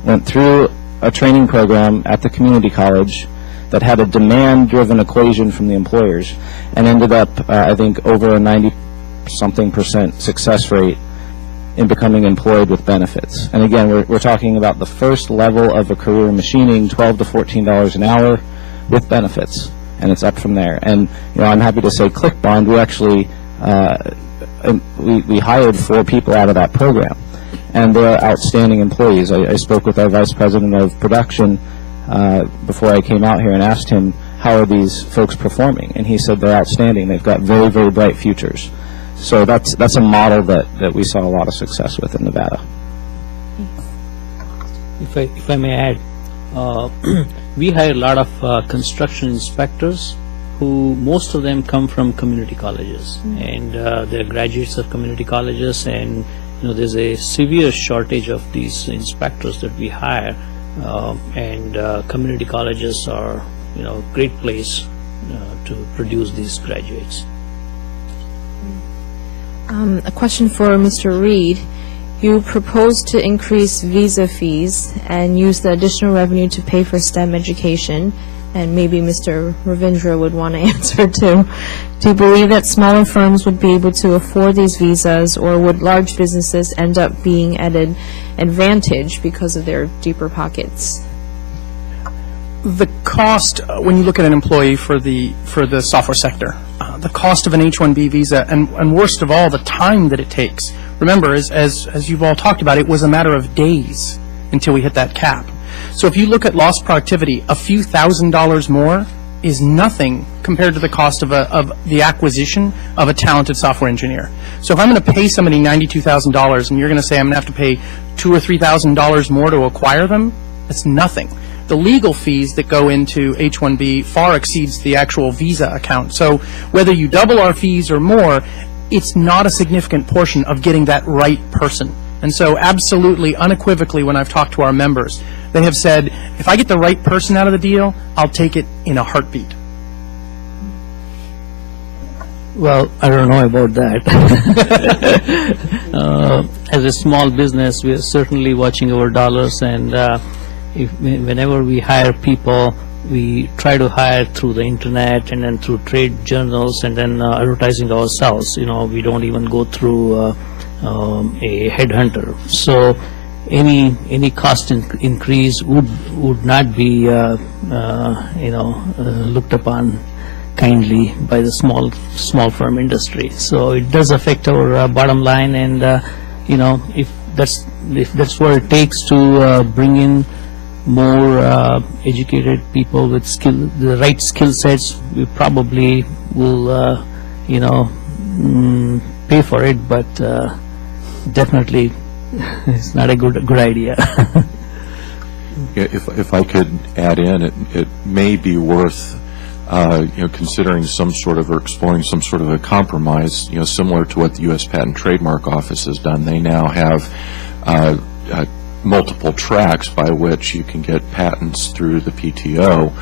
went through a training program at the community college that had a demand-driven equation from the employers, and ended up, I think, over a 90-something% success rate in becoming employed with benefits. And again, we're talking about the first level of a career in machining, $12 to $14 an hour with benefits, and it's up from there. And I'm happy to say ClickBond, we actually we hired 4 people out of that program, and they're outstanding employees. I spoke with our vice president of production before I came out here and asked him, how are these folks performing? And he said they're outstanding. They've got very, very bright futures. So that's a model that we saw a lot of success with in Nevada. If I may add, we hire a lot of construction inspectors who most of them come from community colleges, and they're graduates of community colleges, and there's a severe shortage of these inspectors that we hire, and community colleges are a great place to produce these graduates. A question for Mr. Reed. You propose to increase visa fees and use the additional revenue to pay for STEM education, and maybe Mr. Ravindra would want to answer too. Do you believe that smaller firms would be able to afford these visas, or would large businesses end up being at an advantage because of their deeper pockets? The cost, when you look at an employee for the software sector, the cost of an H-1B visa, and worst of all, the time that it takes. Remember, as you've all talked about, it was a matter of days until we hit that cap. So if you look at lost productivity, a few $1,000s more is nothing compared to the cost of the acquisition of a talented software engineer. So if I'm going to pay somebody $92,000 and you're going to say I'm going to have to pay $2,000 or $3,000 more to acquire them, that's nothing. The legal fees that go into H-1B far exceeds the actual visa account. So whether you double our fees or more, it's not a significant portion of getting that right person. And so absolutely, unequivocally, when I've talked to our members, they have said, if I get the right person out of the deal, I'll take it in a heartbeat. Well, I don't know about that. As a small business, we are certainly watching our dollars, and whenever we hire people, we try to hire through the internet and then through trade journals and then advertising ourselves. We don't even go through a headhunter. So any cost increase would not be looked upon kindly by the small firm industry. So it does affect our bottom line, and if that's what it takes to bring in more educated people with the right skill sets, we probably will pay for it, but definitely it's not a good idea. Yeah, if I could add in, it may be worth considering some sort of, or exploring some sort of a compromise, similar to what the U.S. Patent Trademark Office has done. They now have multiple tracks by which you can get patents through the PTO,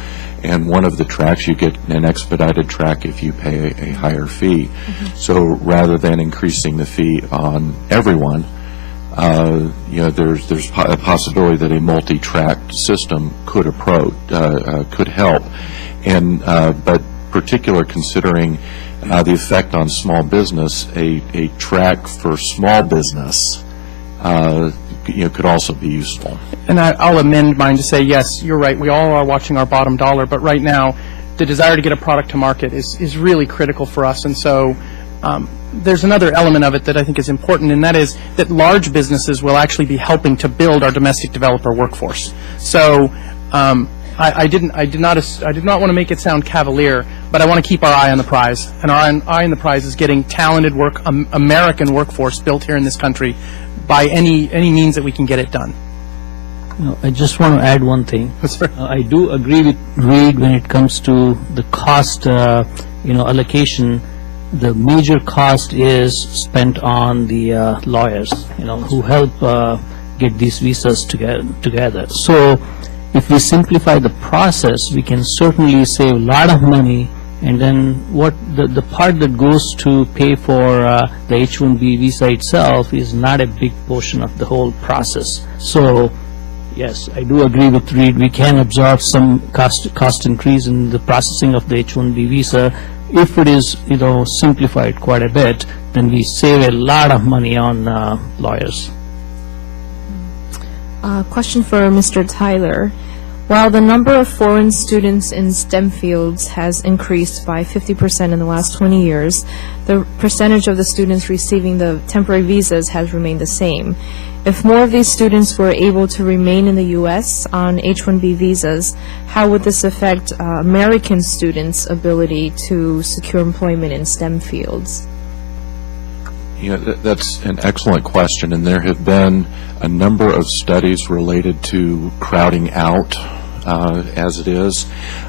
and one of the tracks, you get an expedited track if you pay a higher fee. So rather than increasing the fee on everyone, there's a possibility that a multi-tracked system could could help. And but particular considering the effect on small business, a track for small business could also be useful. And I'll amend mine to say, yes, you're right, we all are watching our bottom dollar, but right now the desire to get a product to market is really critical for us. And so there's another element of it that I think is important, and that is that large businesses will actually be helping to build our domestic developer workforce. So I did not want to make it sound cavalier, but I want to keep our eye on the prize, and our eye on the prize is getting talented American workforce built here in this country by any means that we can get it done. I just want to add one thing. I do agree with Reed when it comes to the cost, allocation. The major cost is spent on the lawyers, who help get these visas together. So if we simplify the process, we can certainly save a lot of money. And then the part that goes to pay for the H-1B visa itself is not a big portion of the whole process. So yes, I do agree with Reed. We can absorb some cost increase in the processing of the H-1B visa. If it is simplified quite a bit, then we save a lot of money on lawyers. Question for Mr. Tyler. While the number of foreign students in STEM fields has increased by 50% in the last 20 years, the percentage of the students receiving the temporary visas has remained the same. If more of these students were able to remain in the U.S. on H-1B visas, how would this affect American students' ability to secure employment in STEM fields? That's an excellent question, and there have been a number of studies related to crowding out as it is.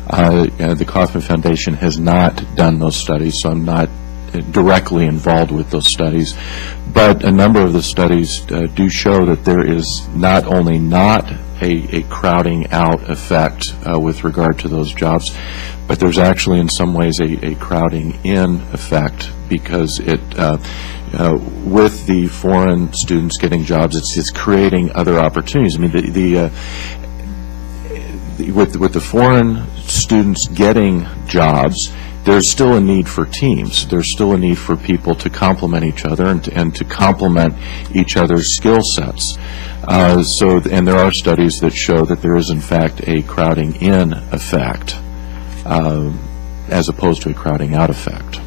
The Kauffman Foundation has not done those studies, so I'm not directly involved with those studies. But a number of the studies do show that there is not only not a crowding out effect with regard to those jobs, but there's actually in some ways a crowding in effect, because it with the foreign students getting jobs, it's creating other opportunities. I mean, with the foreign students getting jobs, there's still a need for teams. There's still a need for people to complement each other and to complement each other's skill sets. And there are studies that show that there is in fact a crowding in effect as opposed to a crowding out effect.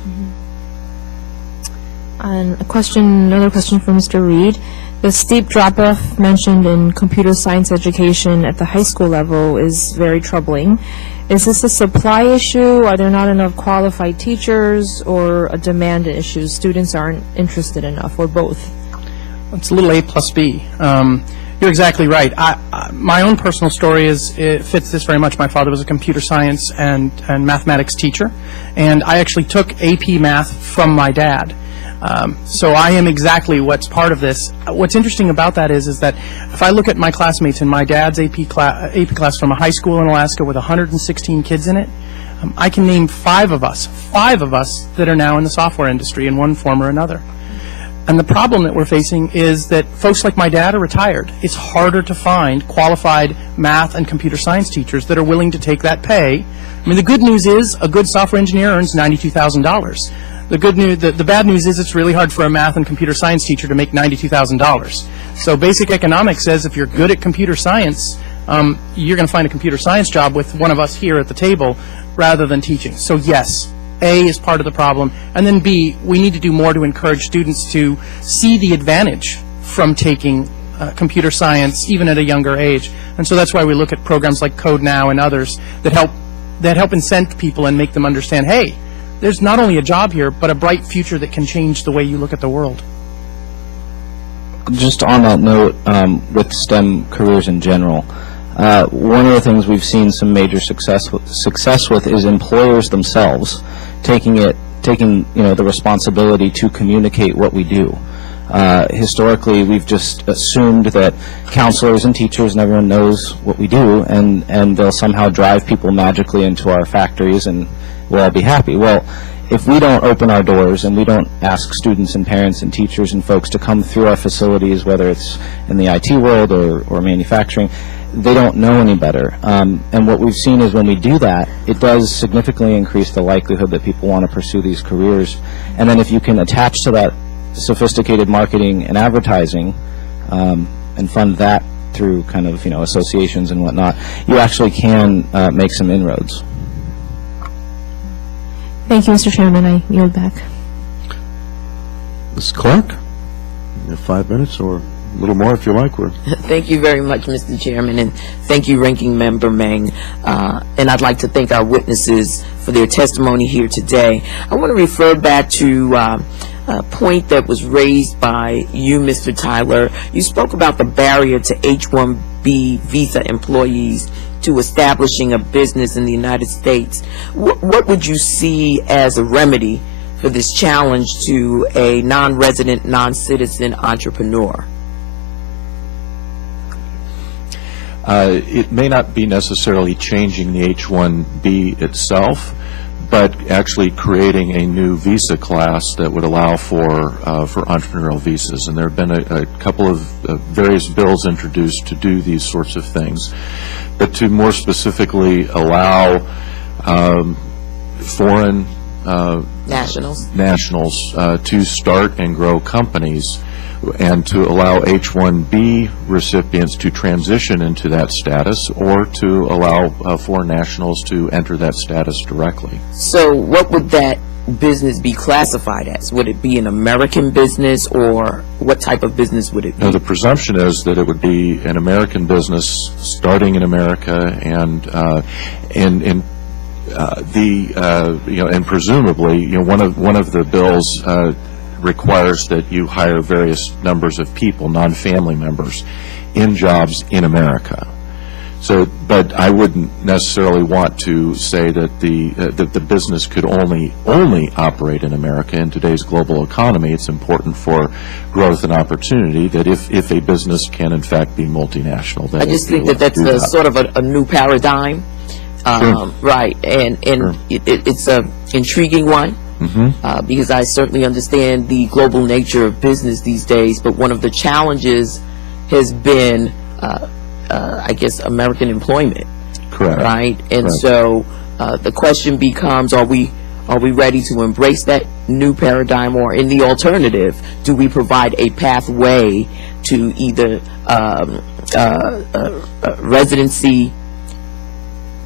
And another question for Mr. Reed. The steep drop-off mentioned in computer science education at the high school level is very troubling. Is this a supply issue? Are there not enough qualified teachers, or a demand issue? Students aren't interested enough, or both? It's a little A plus B. You're exactly right. My own personal story it fits this very much. My father was a computer science and mathematics teacher, and I actually took AP math from my dad. So I am exactly what's part of this. What's interesting about that is that if I look at my classmates in my dad's AP class from a high school in Alaska with 116 kids in it, I can name five of us that are now in the software industry in one form or another. And the problem that we're facing is that folks like my dad are retired. It's harder to find qualified math and computer science teachers that are willing to take that pay. I mean, the good news is a good software engineer earns $92,000. The bad news is it's really hard for a math and computer science teacher to make $92,000. So basic economics says if you're good at computer science, you're going to find a computer science job with one of us here at the table rather than teaching. So yes, A is part of the problem, and then B, we need to do more to encourage students to see the advantage from taking computer science even at a younger age. And so that's why we look at programs like Code Now and others that help incent people and make them understand, hey, there's not only a job here, but a bright future that can change the way you look at the world. Just on that note, with STEM careers in general, one of the things we've seen some major success with is employers themselves taking the responsibility to communicate what we do. Historically, we've just assumed that counselors and teachers and everyone knows what we do, and they'll somehow drive people magically into our factories and we'll all be happy. Well, if we don't open our doors and we don't ask students and parents and teachers and folks to come through our facilities, whether it's in the IT world or manufacturing, they don't know any better. And what we've seen is when we do that, it does significantly increase the likelihood that people want to pursue these careers. And then if you can attach to that sophisticated marketing and advertising and fund that through kind of, associations and whatnot, you actually can make some inroads. Thank you, Mr. Chairman. I yield back. Ms. Clark, you have 5 minutes or a little more if you like. Thank you very much, Mr. Chairman, and thank you, Ranking Member Meng. And I'd like to thank our witnesses for their testimony here today. I want to refer back to a point that was raised by you, Mr. Tyler. You spoke about the barrier to H-1B visa employees to establishing a business in the United States. What would you see as a remedy for this challenge to a non-resident, non-citizen entrepreneur? It may not be necessarily changing the H-1B itself, but actually creating a new visa class that would allow for entrepreneurial visas. And there have been a couple of various bills introduced to do these sorts of things. But to more specifically allow foreign nationals to start and grow companies, and to allow H-1B recipients to transition into that status, or to allow foreign nationals to enter that status directly. So what would that business be classified as? Would it be an American business, or what type of business would it be? No, the presumption is that it would be an American business starting in America, and presumably, one of the bills requires that you hire various numbers of people, non-family members, in jobs in America. So, but I wouldn't necessarily want to say that the business could only operate in America. In today's global economy, it's important for growth and opportunity that if a business can in fact be multinational. I just think that's sort of a new paradigm, Sure. Right? And Sure. it's a intriguing one. Mm-hmm. Because I certainly understand the global nature of business these days, but one of the challenges has been, I guess, American employment. Correct. Right? And Correct. so the question becomes, are we ready to embrace that new paradigm, or in the alternative, do we provide a pathway to either residency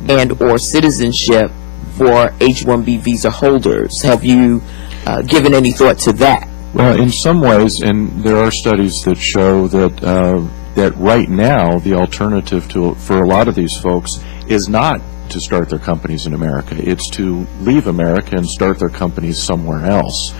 and or citizenship for H-1B visa holders? Have you given any thought to that? Well, in some ways, and there are studies that show that right now the alternative for a lot of these folks is not to start their companies in America. It's to leave America and start their companies somewhere else.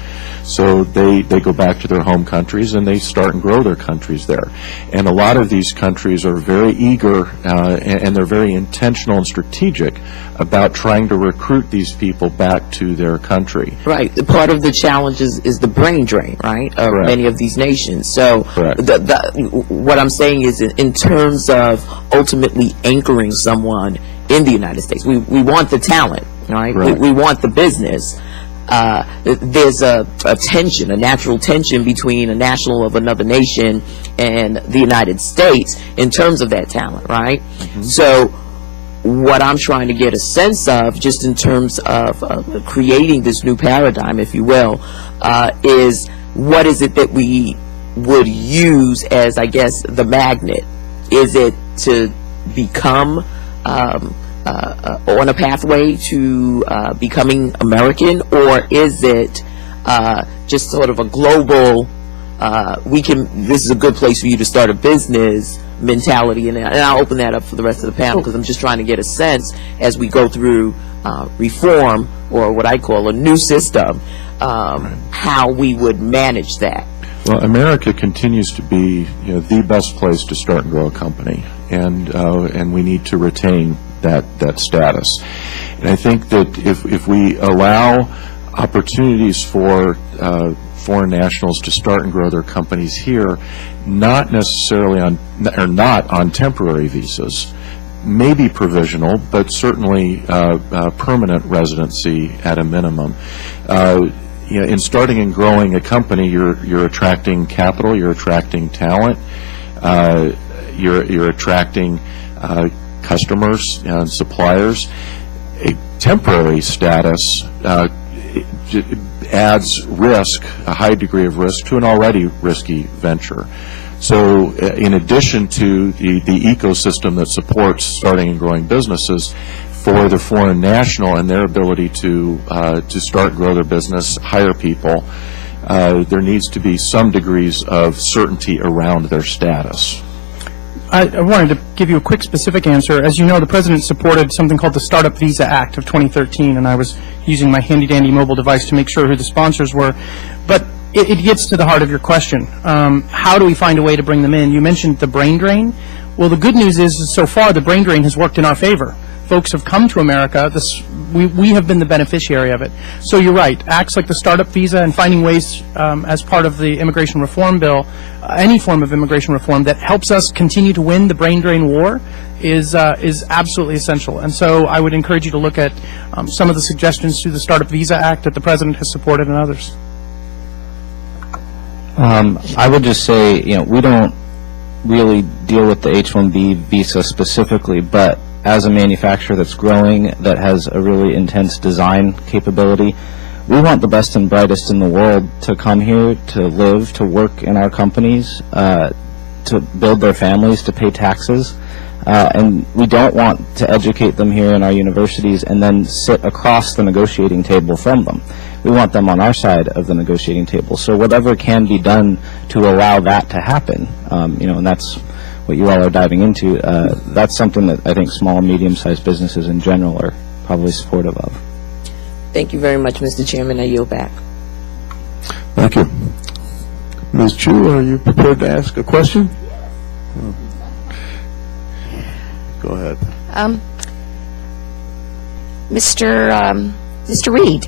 So they go back to their home countries and they start and grow their countries there. And a lot of these countries are very eager and they're very intentional and strategic about trying to recruit these people back to their country. Right. Part of the challenge is the brain drain, right, of Correct. many of these nations. So what I'm saying is, in terms of ultimately anchoring someone in the United States, we want the talent, right? Right. We want the business. there's a tension, a natural tension between a national of another nation and the United States in terms of that talent, right? So what I'm trying to get a sense of, just in terms of creating this new paradigm, if you will, is what is it that we would use as, I guess, the magnet? Is it to become on a pathway to becoming American, or is it just sort of a global, this is a good place for you to start a business mentality? And I'll open that up for the rest of the panel, because I'm just trying to get a sense as we go through reform, or what I call a new system, how we would manage that. Well, America continues to be, the best place to start and grow a company, and we need to retain that status. And I think that if we allow opportunities for foreign nationals to start and grow their companies here, not necessarily not on temporary visas, maybe provisional, but certainly permanent residency at a minimum. In starting and growing a company, you're attracting capital, you're attracting talent, you're attracting customers and suppliers. A temporary status adds risk, a high degree of risk, to an already risky venture. So in addition to the ecosystem that supports starting and growing businesses, for the foreign national and their ability to start and grow their business, hire people, there needs to be some degrees of certainty around their status. I wanted to give you a quick specific answer. As you know, the President supported something called the Startup Visa Act of 2013, and I was using my handy-dandy mobile device to make sure who the sponsors were. But it gets to the heart of your question. How do we find a way to bring them in? You mentioned the brain drain. Well, the good news is so far the brain drain has worked in our favor. Folks have come to America. We have been the beneficiary of it. So you're right. Acts like the startup visa and finding ways as part of the immigration reform bill, any form of immigration reform that helps us continue to win the brain drain war is absolutely essential. And so I would encourage you to look at some of the suggestions through the Startup Visa Act that the President has supported, and others. I would just say, we don't really deal with the H-1B visa specifically, but as a manufacturer that's growing, that has a really intense design capability, we want the best and brightest in the world to come here, to live, to work in our companies, to build their families, to pay taxes. And we don't want to educate them here in our universities and then sit across the negotiating table from them. We want them on our side of the negotiating table. So whatever can be done to allow that to happen, and that's what you all are diving into, that's something that I think small and medium-sized businesses in general are probably supportive of. Thank you very much, Mr. Chairman. I yield back. Thank you. Ms. Chu, are you prepared to ask a question? Go ahead. Mr. Reed,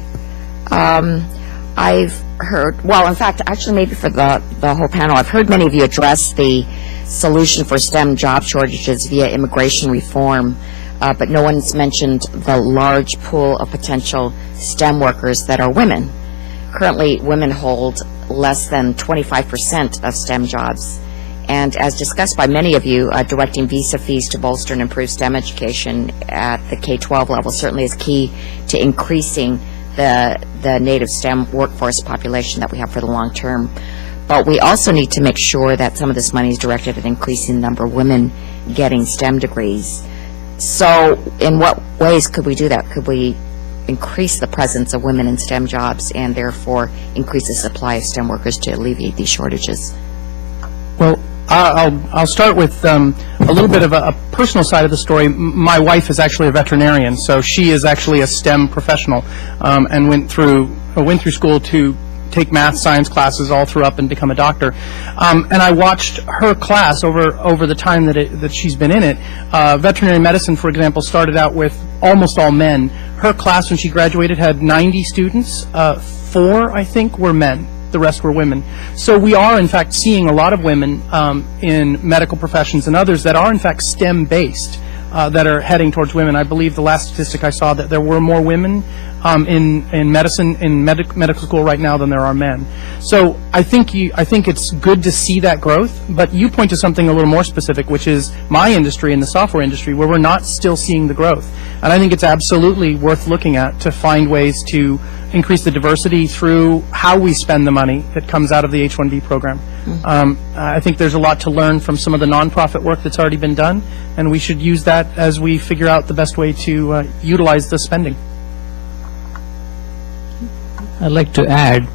I've heard, well, in fact, actually maybe for the whole panel, I've heard many of you address the solution for STEM job shortages via immigration reform, but no one's mentioned the large pool of potential STEM workers that are women. Currently, women hold less than 25% of STEM jobs. And as discussed by many of you, directing visa fees to bolster and improve STEM education at the K-12 level certainly is key to increasing the native STEM workforce population that we have for the long term. But we also need to make sure that some of this money is directed at increasing the number of women getting STEM degrees. So in what ways could we do that? Could we increase the presence of women in STEM jobs and therefore increase the supply of STEM workers to alleviate these shortages? Well, I'll start with a little bit of a personal side of the story. My wife is actually a veterinarian, so she is actually a STEM professional, and went through school to take math, science classes all through up and become a doctor. And I watched her class over the time that she's been in it. Veterinary medicine, for example, started out with almost all men. Her class, when she graduated, had 90 students. 4, I think, were men. The rest were women. So we are, in fact, seeing a lot of women in medical professions and others that are, in fact, STEM-based, that are heading towards women. I believe the last statistic I saw that there were more women in medicine, in medical school right now than there are men. So I think it's good to see that growth, but you point to something a little more specific, which is my industry and the software industry, where we're not still seeing the growth. And I think it's absolutely worth looking at to find ways to increase the diversity through how we spend the money that comes out of the H-1B program. I think there's a lot to learn from some of the nonprofit work that's already been done, and we should use that as we figure out the best way to utilize the spending. I'd like to add,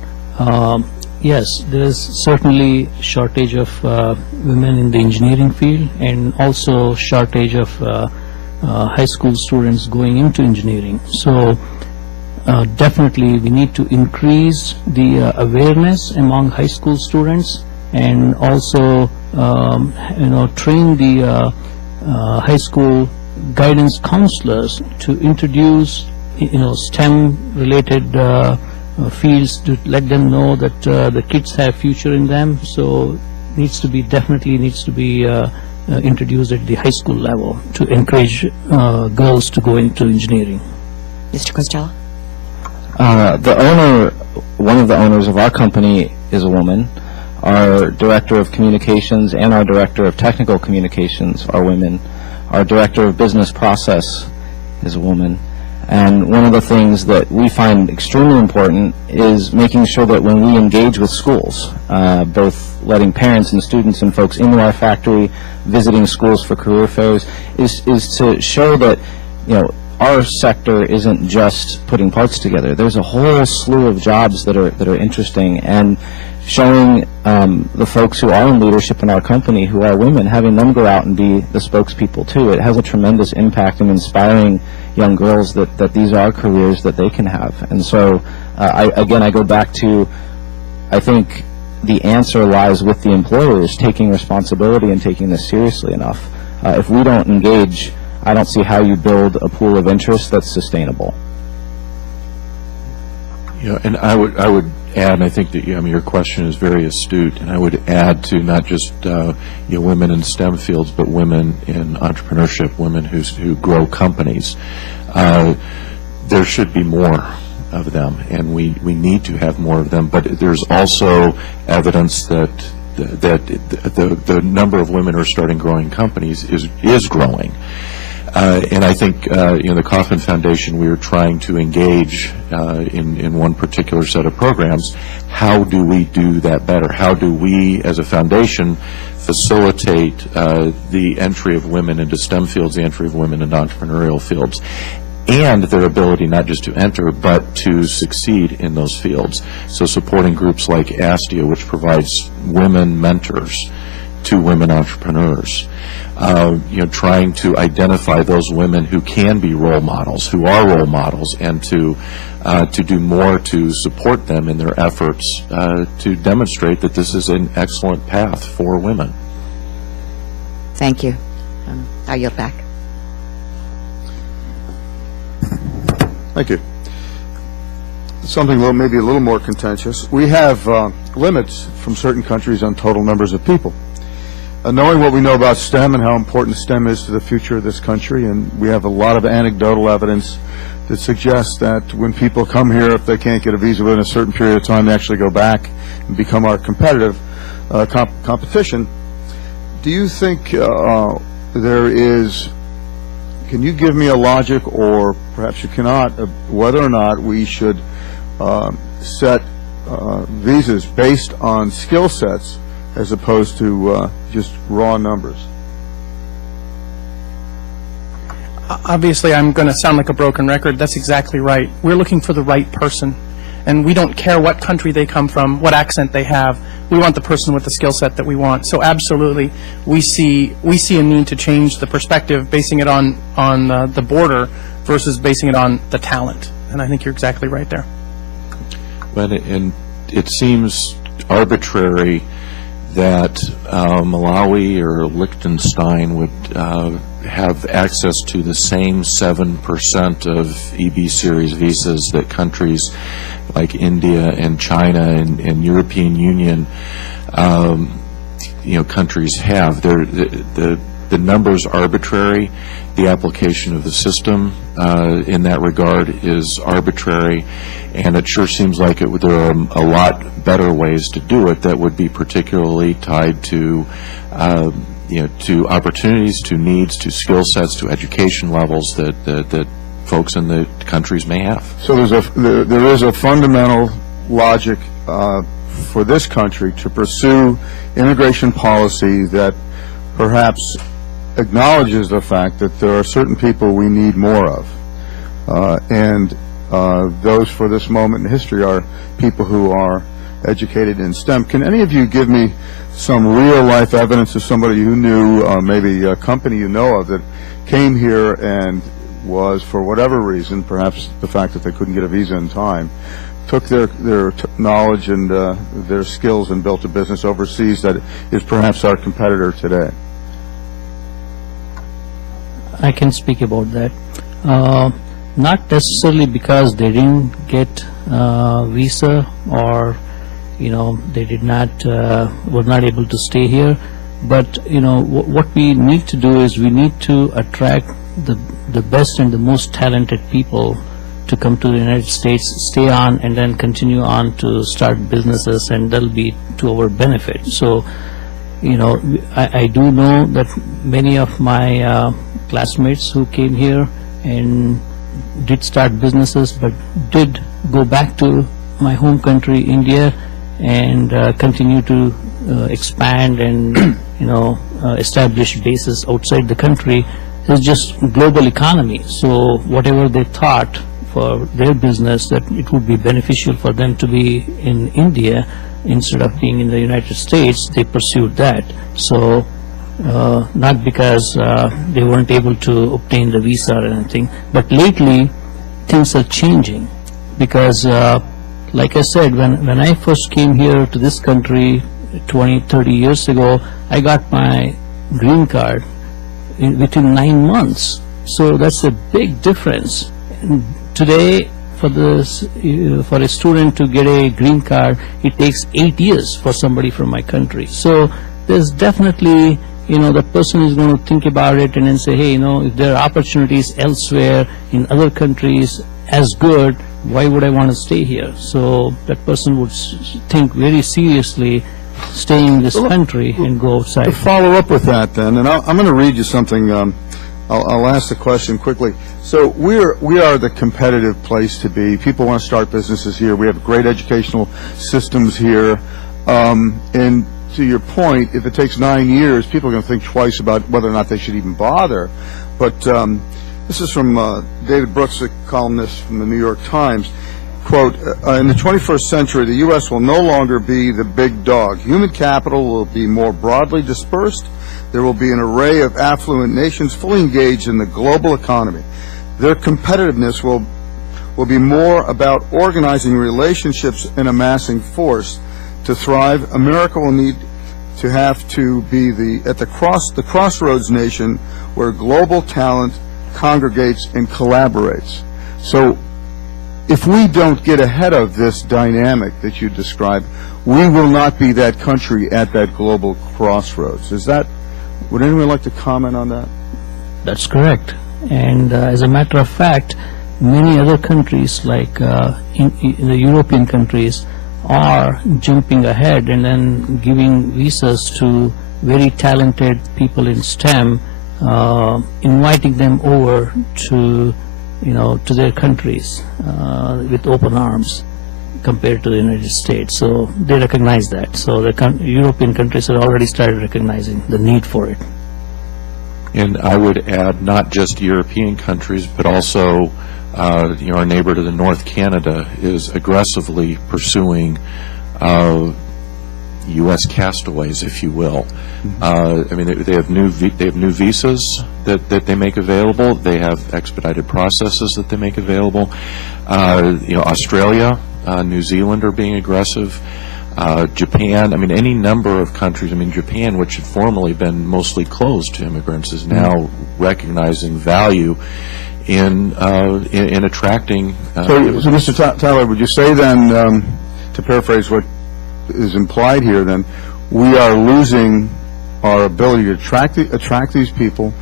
yes, there is certainly shortage of women in the engineering field, and also shortage of high school students going into engineering. So definitely we need to increase the awareness among high school students, and also train the high school guidance counselors to introduce STEM related fields, to let them know that the kids have future in them. So definitely needs to be introduced at the high school level to encourage girls to go into engineering. Mr. Costello? One of the owners of our company is a woman. Our director of communications and our director of technical communications are women. Our director of business process is a woman. And one of the things that we find extremely important is making sure that when we engage with schools, both letting parents and students and folks into our factory, visiting schools for career fairs, is to show that, our sector isn't just putting parts together. There's a whole slew of jobs that are interesting, and showing the folks who are in leadership in our company, who are women, having them go out and be the spokespeople too. It has a tremendous impact in inspiring young girls that these are careers that they can have. And so, I go back to, I think the answer lies with the employers taking responsibility and taking this seriously enough. If we don't engage, I don't see how you build a pool of interest that's sustainable. Yeah, and I would add, I think that your question is very astute, and I would add to not just women in STEM fields, but women in entrepreneurship, women who grow companies. There should be more of them, and we need to have more of them. But there's also evidence that the number of women who are starting growing companies is growing. And I think the Kauffman Foundation, we are trying to engage in one particular set of programs. How do we do that better? How do we, as a foundation, facilitate the entry of women into STEM fields, the entry of women into entrepreneurial fields, and their ability not just to enter, but to succeed in those fields? So supporting groups like ASTIA, which provides women mentors to women entrepreneurs. Trying to identify those women who can be role models, who are role models, and to do more to support them in their efforts to demonstrate that this is an excellent path for women. Thank you. I yield back. Thank you. Something maybe a little more contentious. We have limits from certain countries on total numbers of people. Knowing what we know about STEM and how important STEM is to the future of this country, and we have a lot of anecdotal evidence that suggests that when people come here, if they can't get a visa within a certain period of time, they actually go back and become our competitive competition. Do you think there is, can you give me a logic, or perhaps you cannot, whether or not we should set visas based on skill sets as opposed to just raw numbers? Obviously, I'm going to sound like a broken record. That's exactly right. We're looking for the right person, and we don't care what country they come from, what accent they have. We want the person with the skill set that we want. So absolutely, we see a need to change the perspective, basing it on the border versus basing it on the talent. And I think you're exactly right there. And it seems arbitrary that Malawi or Liechtenstein would have access to the same 7% of EB series visas that countries like India and China and European Union countries have. The number's arbitrary. the application of the system in that regard is arbitrary, and it sure seems like there are a lot better ways to do it that would be particularly tied to to opportunities, to needs, to skill sets, to education levels that folks in the countries may have. So there is a fundamental logic for this country to pursue immigration policy that perhaps acknowledges the fact that there are certain people we need more of. And those for this moment in history are people who are educated in STEM. Can any of you give me some real-life evidence of somebody you knew, maybe a company you know of, that came here and was, for whatever reason, perhaps the fact that they couldn't get a visa in time, took their knowledge and their skills and built a business overseas that is perhaps our competitor today? I can speak about that. Not necessarily because they didn't get visa or they did not were not able to stay here, but what we need to do is we need to attract the best and the most talented people to come to the United States, stay on, and then continue on to start businesses, and that'll be to our benefit. So I do know that many of my classmates who came here and did start businesses, but did go back to my home country, India, and continue to expand and establish bases outside the country. It's just global economy. So whatever they thought for their business that it would be beneficial for them to be in India instead of being in the United States, they pursued that. So not because they weren't able to obtain the visa or anything, but lately things are changing because like I said, when I first came here to this country 20, 30 years ago, I got my green card within 9 months. So that's a big difference. And today, for a student to get a green card, it takes 8 years for somebody from my country. So there's definitely, the person is going to think about it and then say, hey, if there are opportunities elsewhere in other countries as good, why would I want to stay here? So that person would think very seriously staying in this country and go outside. To follow up with that then, and I'm going to read you something, I'll ask the question quickly. So we are the competitive place to be. People want to start businesses here. We have great educational systems here. And to your point, if it takes 9 years, people are going to think twice about whether or not they should even bother. But this is from David Brooks, a columnist from the New York Times. Quote, in the 21st century, the U.S. will no longer be the big dog. Human capital will be more broadly dispersed. There will be an array of affluent nations fully engaged in the global economy. Their competitiveness will be more about organizing relationships and amassing force. To thrive, America will need to have to be the crossroads nation where global talent congregates and collaborates. So if we don't get ahead of this dynamic that you described, we will not be that country at that global crossroads. Would anyone like to comment on that? That's correct. And as a matter of fact, many other countries, like in the European countries, are jumping ahead and then giving visas to very talented people in STEM, inviting them over to their countries with open arms compared to the United States. So they recognize that. So the European countries have already started recognizing the need for it. And I would add not just European countries, but also our neighbor to the north, Canada, is aggressively pursuing U.S. castaways, if you will. I mean, they have new visas that they make available. They have expedited processes that they make available. Australia, New Zealand are being aggressive. Japan, I mean, any number of countries. I mean, Japan, which had formerly been mostly closed to immigrants, is now recognizing value in attracting. So, Mr. Tyler, would you say then, to paraphrase what is implied here, then we are losing our ability to attract these people,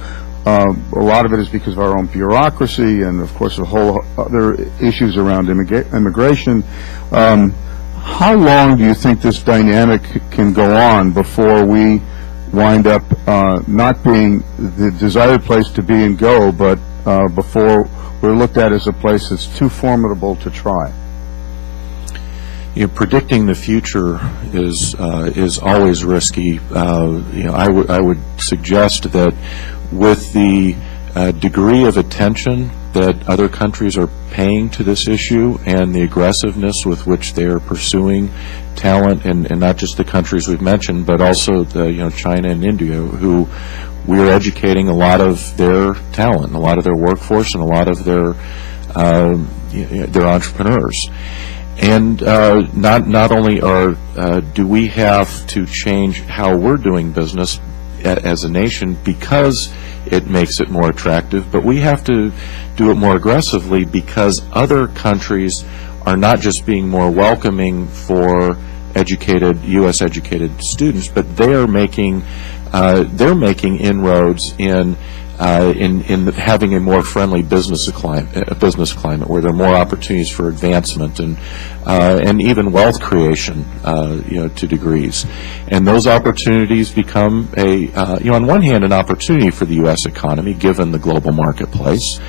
A lot of it is because of our own bureaucracy and, of course, a whole other issues around immigration. How long do you think this dynamic can go on before we wind up not being the desired place to be and go, but before we're looked at as a place that's too formidable to try? Predicting the future is always risky. I would suggest that with the degree of attention that other countries are paying to this issue and the aggressiveness with which they are pursuing talent, and not just the countries we've mentioned, but also China and India, who we are educating a lot of their talent, a lot of their workforce, and a lot of their entrepreneurs. And not only do we have to change how we're doing business as a nation because it makes it more attractive, but we have to do it more aggressively because other countries are not just being more welcoming for U.S. educated students, but they're making inroads in having a more friendly business climate where there are more opportunities for advancement and even wealth creation, to degrees. And those opportunities become on one hand, an opportunity for the U.S. economy, given the global marketplace.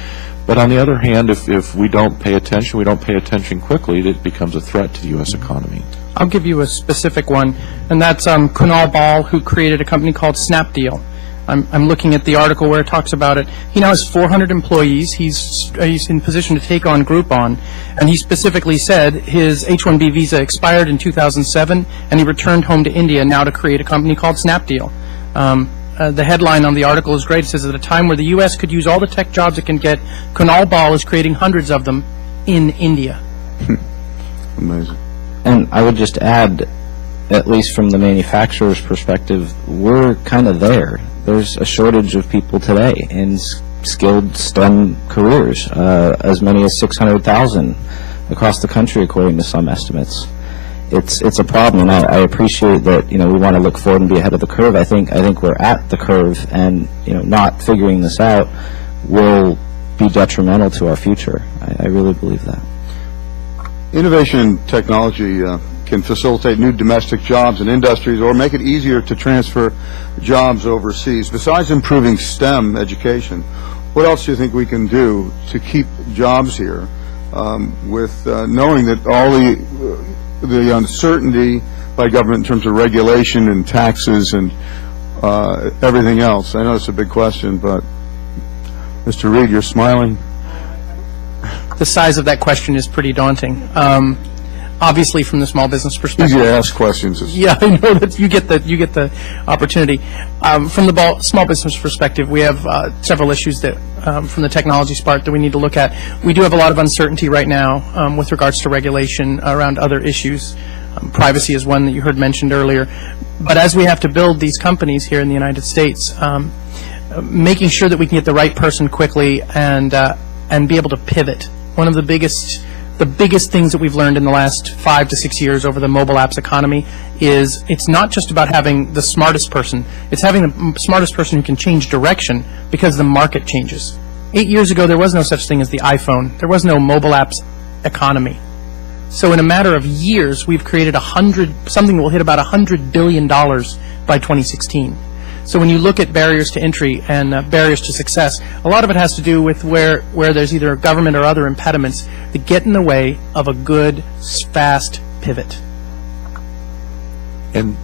But on the other hand, if we don't pay attention quickly, it becomes a threat to the U.S. economy. I'll give you a specific one, and that's Kunal Bal, who created a company called Snapdeal. I'm looking at the article where it talks about it. He now has 400 employees. He's in position to take on Groupon, and he specifically said his H-1B visa expired in 2007, and he returned home to India now to create a company called Snapdeal. The headline on the article is great. It says, at a time where the U.S. could use all the tech jobs it can get, Kunal Bal is creating hundreds of them in India. Amazing. And I would just add, at least from the manufacturer's perspective, we're kind of there. There's a shortage of people today in skilled STEM careers, as many as 600,000 across the country, according to some estimates. It's a problem, and I appreciate that we want to look forward and be ahead of the curve. I think we're at the curve, and not figuring this out will be detrimental to our future. I really believe that. Innovation and technology can facilitate new domestic jobs and industries or make it easier to transfer jobs overseas. Besides improving STEM education, what else do you think we can do to keep jobs here with knowing that all the uncertainty by government in terms of regulation and taxes and everything else? I know it's a big question, but Mr. Reed, you're smiling. The size of that question is pretty daunting. Obviously, from the small business perspective. Easy to ask questions. Yeah, I know that you get the opportunity. From the small business perspective, we have several issues that, from the technology part, that we need to look at. We do have a lot of uncertainty right now with regards to regulation around other issues. Privacy is one that you heard mentioned earlier. But as we have to build these companies here in the United States, making sure that we can get the right person quickly and be able to pivot. One of the biggest things that we've learned in the last 5 to 6 years over the mobile apps economy is it's not just about having the smartest person. It's having the smartest person who can change direction because the market changes. 8 years ago, there was no such thing as the iPhone. There was no mobile apps economy. So in a matter of years, we've created something that will hit about $100 billion by 2016. So when you look at barriers to entry and barriers to success, a lot of it has to do with where there's either government or other impediments that get in the way of a good, fast pivot. And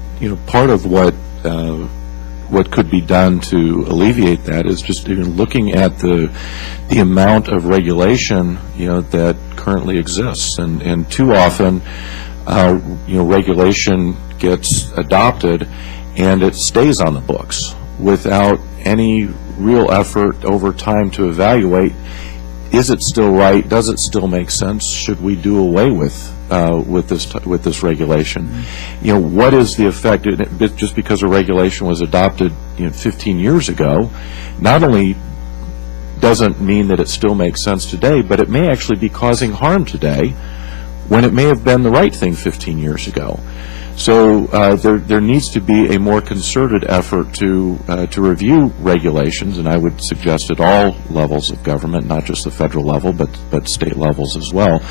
part of what could be done to alleviate that is just even looking at the amount of regulation that currently exists, and too often regulation gets adopted and it stays on the books without any real effort over time to evaluate, is it still right? Does it still make sense? Should we do away with this regulation? What is the effect? Just because a regulation was adopted 15 years ago, not only doesn't mean that it still makes sense today, but it may actually be causing harm today when it may have been the right thing 15 years ago. So there needs to be a more concerted effort to review regulations, and I would suggest at all levels of government, not just the federal level, but state levels as well,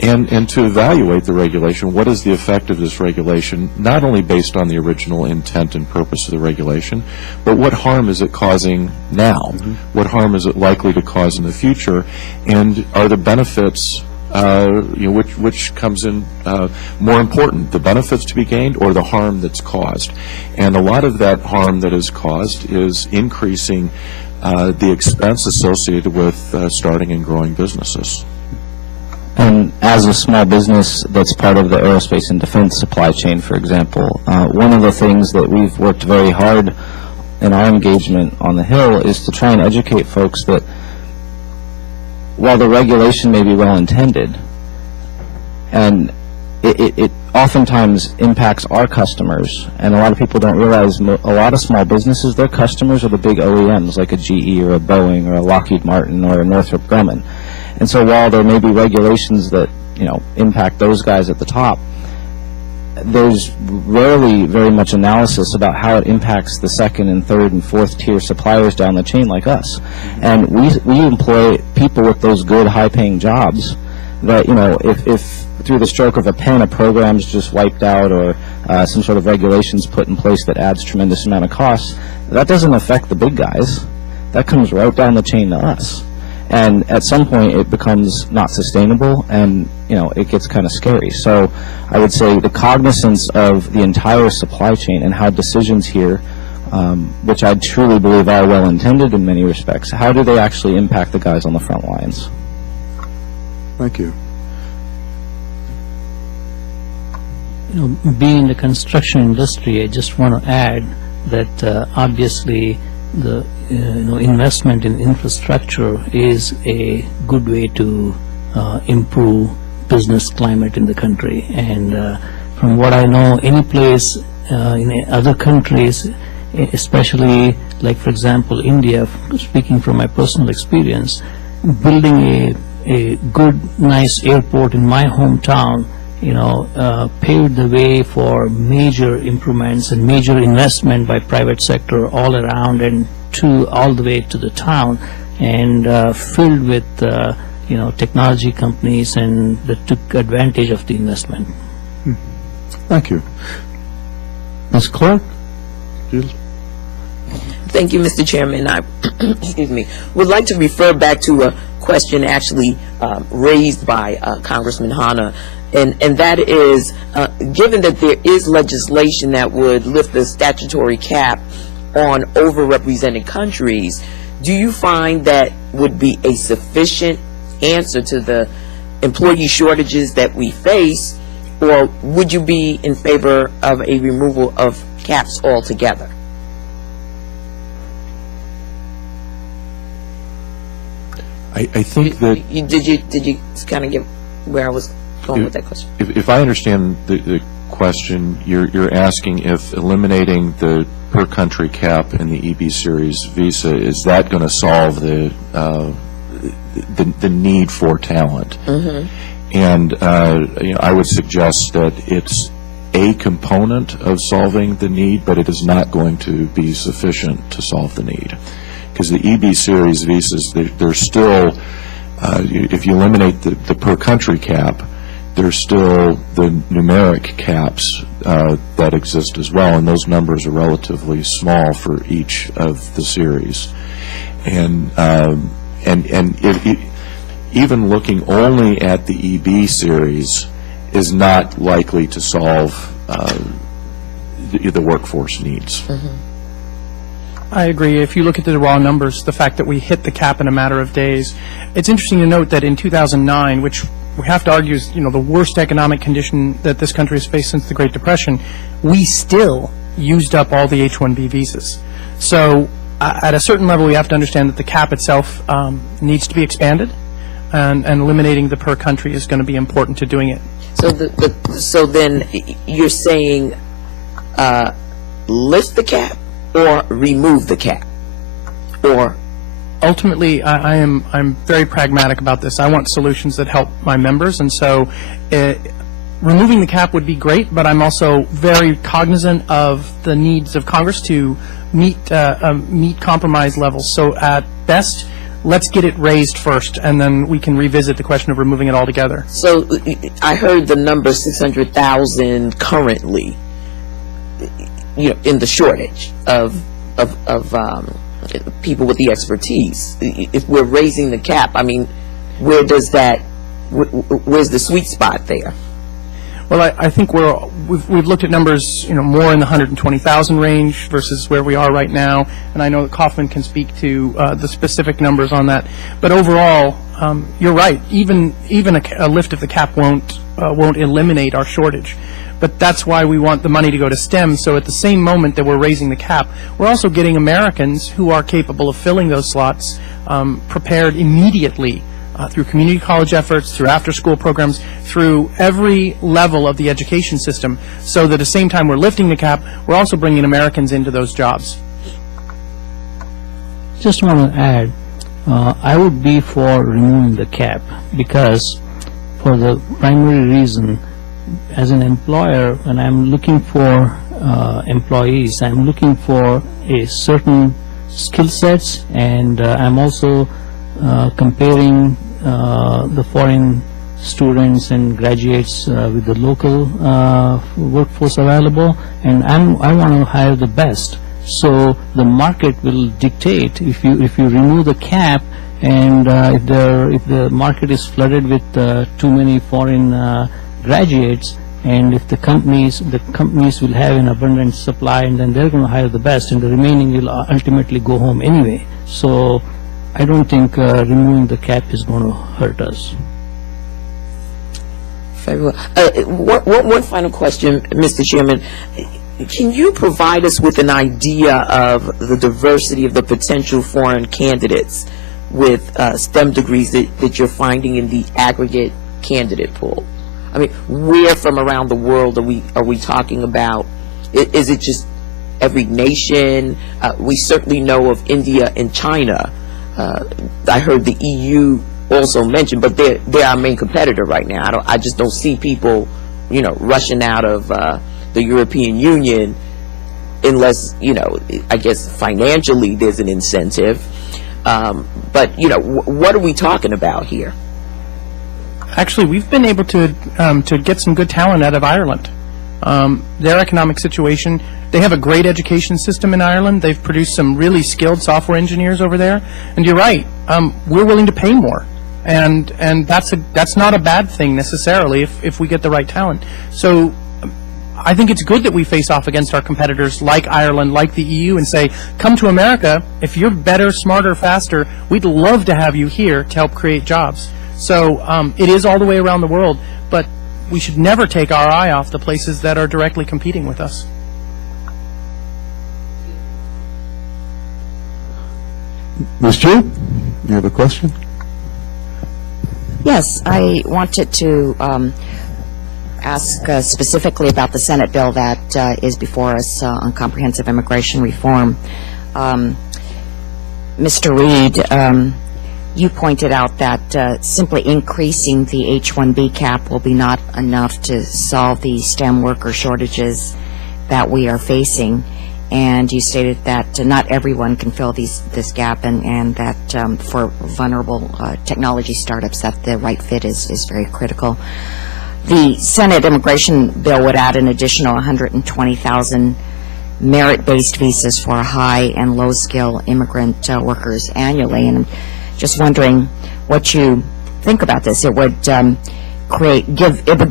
and to evaluate the regulation. What is the effect of this regulation, not only based on the original intent and purpose of the regulation, but what harm is it causing now? What harm is it likely to cause in the future? And are the benefits which comes in more important, the benefits to be gained or the harm that's caused? And a lot of that harm that is caused is increasing the expense associated with starting and growing businesses. And as a small business that's part of the aerospace and defense supply chain, for example, one of the things that we've worked very hard in our engagement on the Hill is to try and educate folks that while the regulation may be well-intended, and it oftentimes impacts our customers, and a lot of people don't realize a lot of small businesses, their customers are the big OEMs like a GE or a Boeing or a Lockheed Martin or a Northrop Grumman. And so while there may be regulations that, impact those guys at the top, there's rarely very much analysis about how it impacts the second and third and fourth tier suppliers down the chain like us. And we employ people with those good high-paying jobs that, if through the stroke of a pen a program's just wiped out or some sort of regulations put in place that adds tremendous amount of costs, that doesn't affect the big guys. That comes right down the chain to us. And at some point it becomes not sustainable, and it gets kind of scary. So I would say the cognizance of the entire supply chain and how decisions here, which I truly believe are well intended in many respects, how do they actually impact the guys on the front lines? Thank you. Being in the construction industry, I just want to add that obviously the investment in infrastructure is a good way to improve business climate in the country. And from what I know, any place in other countries, especially like, for example, India, speaking from my personal experience, building a good, nice airport in my hometown, paved the way for major improvements and major investment by private sector all around and all the way to the town, and filled with technology companies and that took advantage of the investment. Thank you. Ms. Clerk? Thank you, Mr. Chairman. I excuse me, would like to refer back to a question actually raised by Congressman Hanna, and that is, given that there is legislation that would lift the statutory cap on overrepresented countries, do you find that would be a sufficient answer to the employee shortages that we face, or would you be in favor of a removal of caps altogether? I think that Did you kind of get where I was going with that question? if I understand the question, you're asking if eliminating the per country cap in the EB series visa, is that going to solve the need for talent? And I would suggest that it's a component of solving the need, but it is not going to be sufficient to solve the need, because the EB series visas, they're still, if you eliminate the per country cap, there's still the numeric caps that exist as well, and those numbers are relatively small for each of the series. And even looking only at the EB series is not likely to solve the workforce needs. I agree. If you look at the raw numbers, the fact that we hit the cap in a matter of days, it's interesting to note that in 2009, which we have to argue is, the worst economic condition that this country has faced since the Great Depression, we still used up all the H-1B visas. So at a certain level, we have to understand that the cap itself needs to be expanded, and eliminating the per country is going to be important to doing it. So so then you're saying lift the cap or remove the cap, or? Ultimately, I'm very pragmatic about this. I want solutions that help my members, and so removing the cap would be great, but I'm also very cognizant of the needs of Congress to meet compromise levels. So at best, let's get it raised first, and then we can revisit the question of removing it altogether. So I heard the number 600,000 currently, in the shortage of people with the expertise. If we're raising the cap, I mean, where's the sweet spot there? Well, I think we've looked at numbers, more in the 120,000 range versus where we are right now, and I know that Kaufman can speak to the specific numbers on that. But overall, you're right. Even a lift of the cap won't eliminate our shortage. But that's why we want the money to go to STEM. So at the same moment that we're raising the cap, we're also getting Americans who are capable of filling those slots prepared immediately. Through community college efforts, through after-school programs, through every level of the education system, so that at the same time we're lifting the cap, we're also bringing Americans into those jobs. Just want to add, I would be for removing the cap because for the primary reason, as an employer, when I'm looking for employees, I'm looking for a certain skill sets, and I'm also comparing the foreign students and graduates with the local workforce available, and I want to hire the best. So the market will dictate if you remove the cap, and if the market is flooded with too many foreign graduates, and if the companies will have an abundant supply, and then they're going to hire the best, and the remaining will ultimately go home anyway. So I don't think removing the cap is going to hurt us. Very well. One final question, Mr. Chairman. Can you provide us with an idea of the diversity of the potential foreign candidates with STEM degrees that you're finding in the aggregate candidate pool? I mean, where from around the world are we talking about? Is it just every nation? We certainly know of India and China. I heard the EU also mentioned, but they're our main competitor right now. I just don't see people, rushing out of the European Union unless, I guess financially there's an incentive. But, what are we talking about here? Actually, we've been able to get some good talent out of Ireland. Their economic situation, they have a great education system in Ireland. They've produced some really skilled software engineers over there. And you're right, we're willing to pay more. And that's not a bad thing necessarily if we get the right talent. So I think it's good that we face off against our competitors like Ireland, like the EU, and say, come to America. If you're better, smarter, faster, we'd love to have you here to help create jobs. So it is all the way around the world, but we should never take our eye off the places that are directly competing with us. Ms. Chu, you have a question? Yes, I wanted to ask specifically about the Senate bill that is before us on comprehensive immigration reform. Mr. Reed, you pointed out that simply increasing the H-1B cap will be not enough to solve the STEM worker shortages that we are facing. And you stated that not everyone can fill this gap, and that for vulnerable technology startups that the right fit is very critical. The Senate immigration bill would add an additional 120,000 merit-based visas for high and low-skill immigrant workers annually. And I'm just wondering what you think about this. It would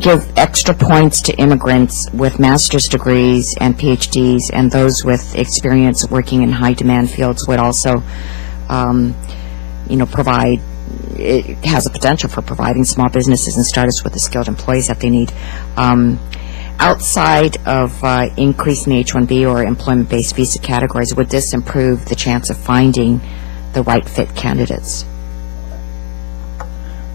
give extra points to immigrants with master's degrees and PhDs, and those with experience working in high-demand fields would also, provide. It has a potential for providing small businesses and startups with the skilled employees that they need. Outside of increasing the H-1B or employment-based visa categories, would this improve the chance of finding the right fit candidates?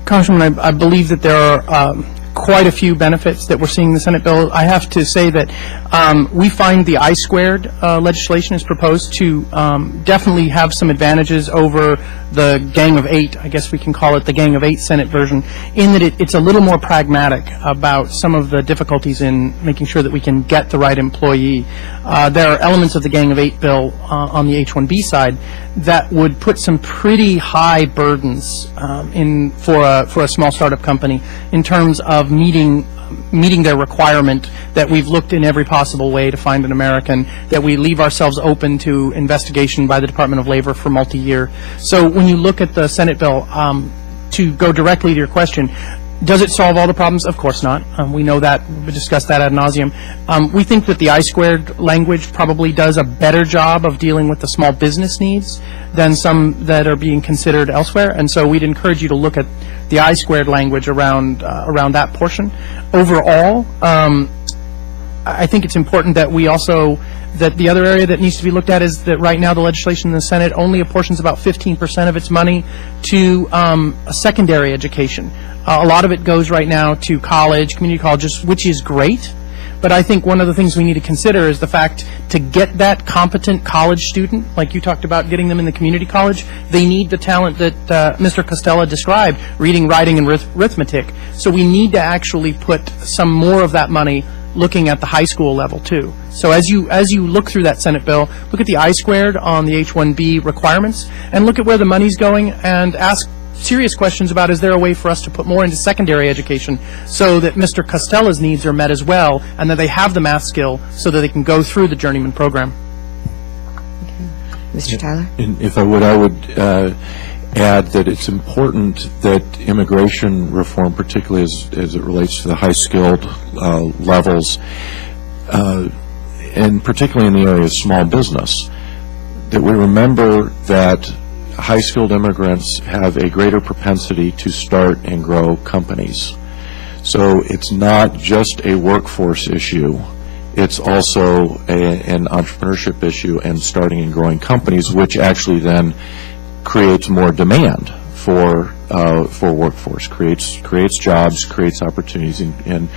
Congressman, I believe that there are quite a few benefits that we're seeing in the Senate bill. I have to say that we find the I-squared legislation is proposed to definitely have some advantages over the Gang of Eight, I guess we can call it the Gang of Eight Senate version, in that it's a little more pragmatic about some of the difficulties in making sure that we can get the right employee. There are elements of the Gang of Eight bill on the H-1B side that would put some pretty high burdens for a small startup company in terms of meeting their requirement that we've looked in every possible way to find an American, that we leave ourselves open to investigation by the Department of Labor for multi-year. So when you look at the Senate bill, to go directly to your question, does it solve all the problems? Of course not. We know that. We discussed that ad nauseum. We think that the I-squared language probably does a better job of dealing with the small business needs than some that are being considered elsewhere. And so we'd encourage you to look at the I-squared language around that portion. Overall, I think it's important that we also, that the other area that needs to be looked at is that right now the legislation in the Senate only apportions about 15% of its money to a secondary education. A lot of it goes right now to college, community colleges, which is great. But I think one of the things we need to consider is the fact to get that competent college student, like you talked about getting them in the community college, they need the talent that Mr. Costello described, reading, writing, and arithmetic. So we need to actually put some more of that money looking at the high school level too. So as you look through that Senate bill, look at the I-squared on the H-1B requirements and look at where the money's going and ask serious questions about, is there a way for us to put more into secondary education so that Mr. Costello's needs are met as well and that they have the math skill so that they can go through the journeyman program. Mr. Tyler? And if I would add that it's important that immigration reform, particularly as it relates to the high-skilled levels, and particularly in the area of small business, that we remember that high-skilled immigrants have a greater propensity to start and grow companies. So it's not just a workforce issue. It's also an entrepreneurship issue and starting and growing companies, which actually then creates more demand for workforce, creates jobs, creates opportunities, and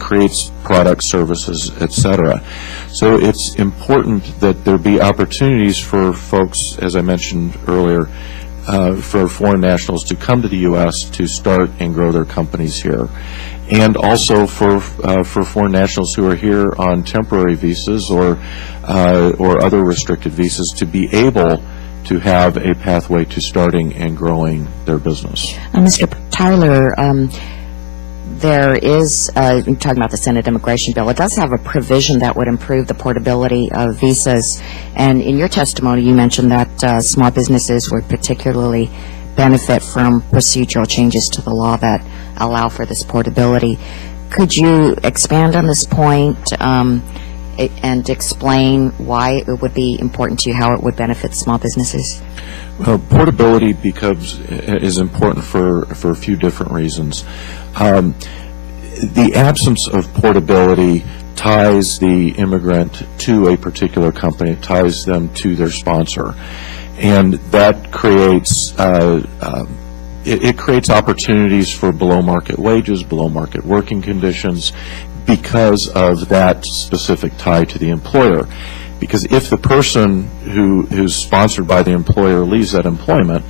creates products, services, etc. So it's important that there be opportunities for folks, as I mentioned earlier, for foreign nationals to come to the U.S. to start and grow their companies here, and also for foreign nationals who are here on temporary visas or other restricted visas to be able to have a pathway to starting and growing their business. Mr. Tyler, there is, you're talking about the Senate immigration bill, it does have a provision that would improve the portability of visas. And in your testimony, you mentioned that small businesses would particularly benefit from procedural changes to the law that allow for this portability. Could you expand on this point and explain why it would be important to you, how it would benefit small businesses? Well, portability is important for a few different reasons. The absence of portability ties the immigrant to a particular company, ties them to their sponsor, and that creates it creates opportunities for below market wages, below market working conditions, because of that specific tie to the employer. Because if the person who's sponsored by the employer leaves that employment,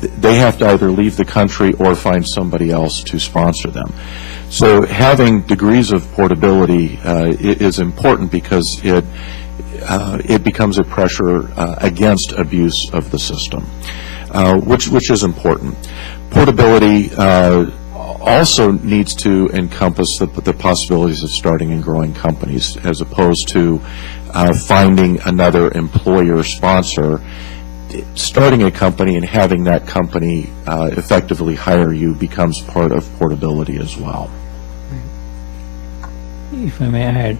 they have to either leave the country or find somebody else to sponsor them. So having degrees of portability is important because it becomes a pressure against abuse of the system, which is important. Portability also needs to encompass the possibilities of starting and growing companies, as opposed to finding another employer sponsor. Starting a company and having that company effectively hire you becomes part of portability as well. If I may add,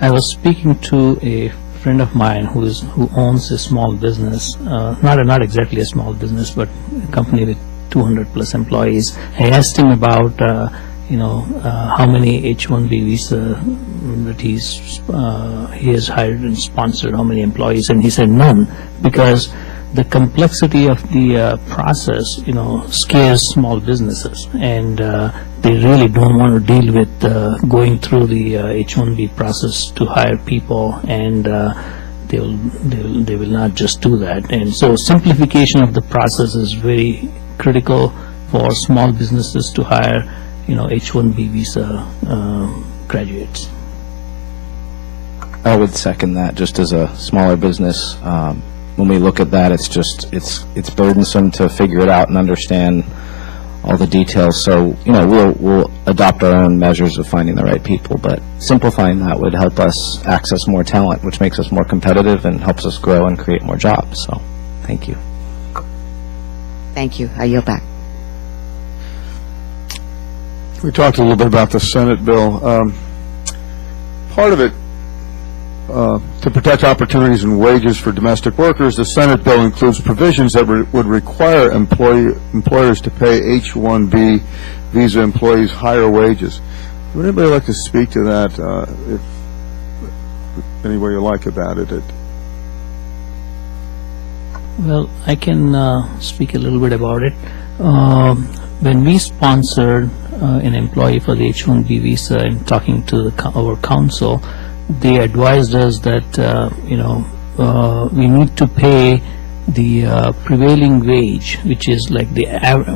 I was speaking to a friend of mine who owns a small business, not exactly a small business, but a company with 200 plus employees. I asked him about how many H-1B visa that he has hired and sponsored, how many employees, and he said none, because the complexity of the process, scares small businesses, and they really don't want to deal with going through the H-1B process to hire people, and they will not just do that. And so simplification of the process is very critical for small businesses to hire, H-1B visa graduates. I would second that. Just as a smaller business, when we look at that, it's burdensome to figure it out and understand all the details. So, we'll adopt our own measures of finding the right people, but simplifying that would help us access more talent, which makes us more competitive and helps us grow and create more jobs. So, thank you. Thank you. I yield back. We talked a little bit about the Senate bill. Part of it, to protect opportunities and wages for domestic workers, the Senate bill includes provisions that would require employers to pay H-1B visa employees higher wages. Would anybody like to speak to that, if any way you like about it? Well, I can speak a little bit about it. When we sponsored an employee for the H-1B visa and talking to our council, they advised us that, we need to pay the prevailing wage, which is like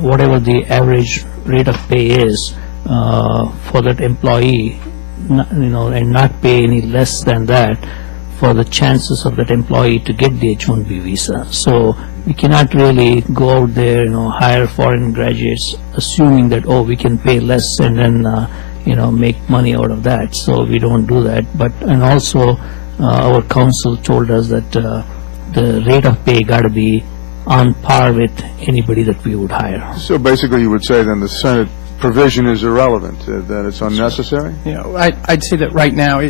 whatever the average rate of pay is for that employee, and not pay any less than that for the chances of that employee to get the H-1B visa. So we cannot really go out there, hire foreign graduates assuming that, we can pay less and then, make money out of that. So we don't do that. And also our council told us that the rate of pay got to be on par with anybody that we would hire. So basically you would say then the Senate provision is irrelevant, that it's unnecessary? I'd say that right now,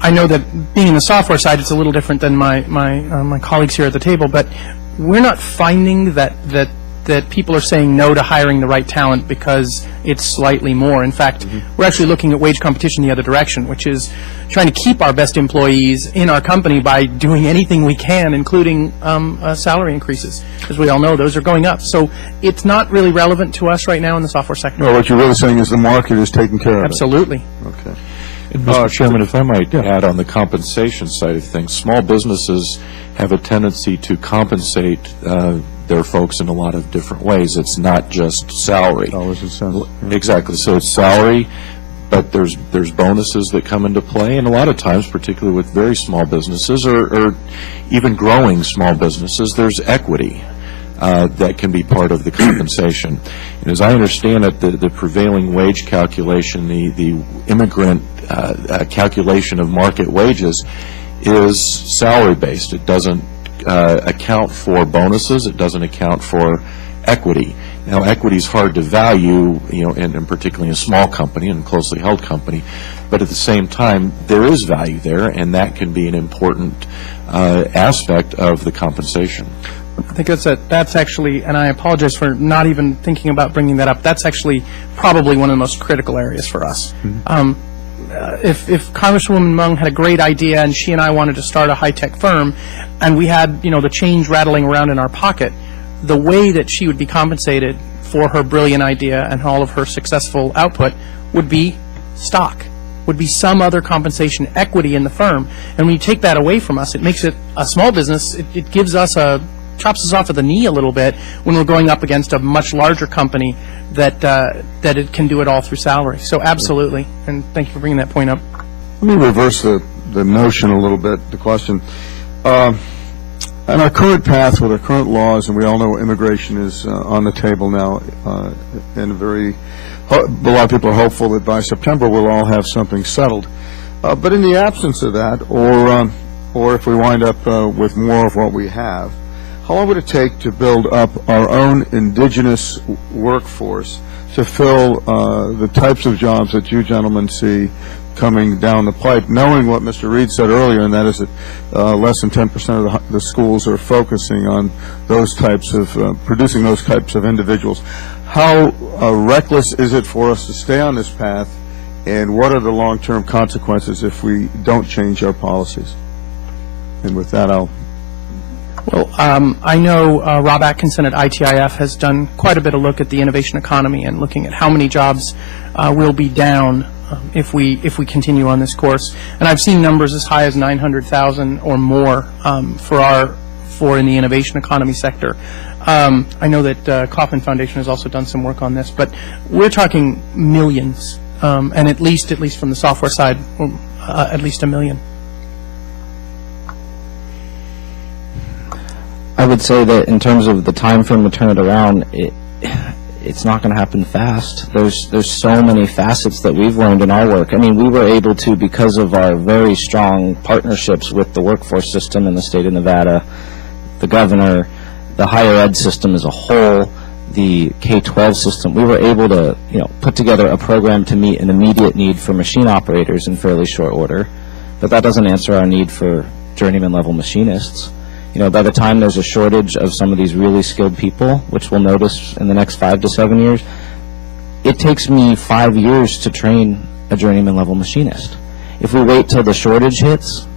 I know that being in the software side, it's a little different than my colleagues here at the table, but we're not finding that people are saying no to hiring the right talent because it's slightly more. In fact, we're actually looking at wage competition the other direction, which is trying to keep our best employees in our company by doing anything we can, including salary increases. As we all know, those are going up. So it's not really relevant to us right now in the software sector. Well, what you're really saying is the market is taking care of it. Absolutely. Okay. And Mr. Chairman, if I might add on the compensation side of things, small businesses have a tendency to compensate their folks in a lot of different ways. It's not just salary. Dollars and cents. Exactly. So it's salary, but there's bonuses that come into play, and a lot of times, particularly with very small businesses or even growing small businesses, there's equity that can be part of the compensation. And as I understand it, the prevailing wage calculation, the immigrant calculation of market wages is salary-based. It doesn't account for bonuses. It doesn't account for equity. Now, equity is hard to value, and particularly in a small company and closely held company, but at the same time, there is value there, and that can be an important aspect of the compensation. I think that's actually, and I apologize for not even thinking about bringing that up, that's actually probably one of the most critical areas for us. If Congresswoman Mung had a great idea and she and I wanted to start a high-tech firm and we had, the change rattling around in our pocket, the way that she would be compensated for her brilliant idea and all of her successful output would be stock, would be some other compensation, equity in the firm. And when you take that away from us, it makes it a small business. It gives us chops us off at the knee a little bit when we're going up against a much larger company that it can do it all through salary. So absolutely, and thank you for bringing that point up. Let me reverse the notion a little bit, the question. On our current path with our current laws, and we all know immigration is on the table now, and a lot of people are hopeful that by September we'll all have something settled. But in the absence of that, or if we wind up with more of what we have, how long would it take to build up our own indigenous workforce to fill the types of jobs that you gentlemen see coming down the pipe, knowing what Mr. Reed said earlier, and that is that less than 10% of the schools are focusing on those types of, producing those types of individuals. How reckless is it for us to stay on this path, and what are the long-term consequences if we don't change our policies? And with that, Well, I know Rob Atkinson at ITIF has done quite a bit of look at the innovation economy and looking at how many jobs will be down if we continue on this course. And I've seen numbers as high as 900,000 or more for in the innovation economy sector. I know that Kauffman Foundation has also done some work on this, but we're talking millions, and at least from the software side, at least 1 million. I would say that in terms of the time frame to turn it around, it's not going to happen fast. There's so many facets that we've learned in our work. I mean, we were able to, because of our very strong partnerships with the workforce system in the state of Nevada, the governor, the higher ed system as a whole, the K-12 system, we were able to, put together a program to meet an immediate need for machine operators in fairly short order. But that doesn't answer our need for journeyman level machinists. By the time there's a shortage of some of these really skilled people, which we'll notice in the next 5 to 7 years, it takes me 5 years to train a journeyman level machinist. If we wait till the shortage hits,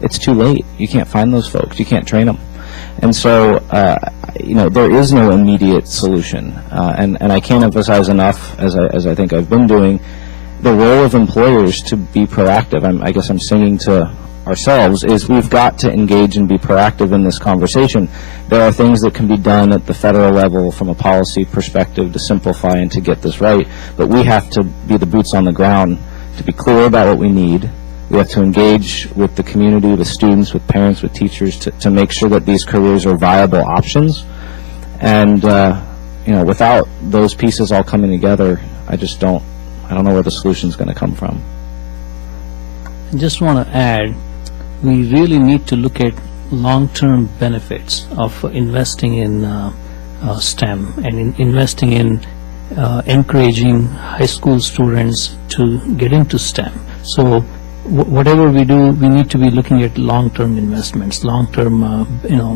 it's too late. You can't find those folks. You can't train them. And so, there is no immediate solution. And I can't emphasize enough, as I think I've been doing, the role of employers to be proactive. I guess I'm singing to ourselves, is we've got to engage and be proactive in this conversation. There are things that can be done at the federal level from a policy perspective to simplify and to get this right, but we have to be the boots on the ground to be clear about what we need. We have to engage with the community, with students, with parents, with teachers to make sure that these careers are viable options. And, without those pieces all coming together, I don't know where the solution's going to come from. I just want to add, we really need to look at long-term benefits of investing in STEM and in investing in encouraging high school students to get into STEM. So whatever we do, we need to be looking at long-term investments. Long-term,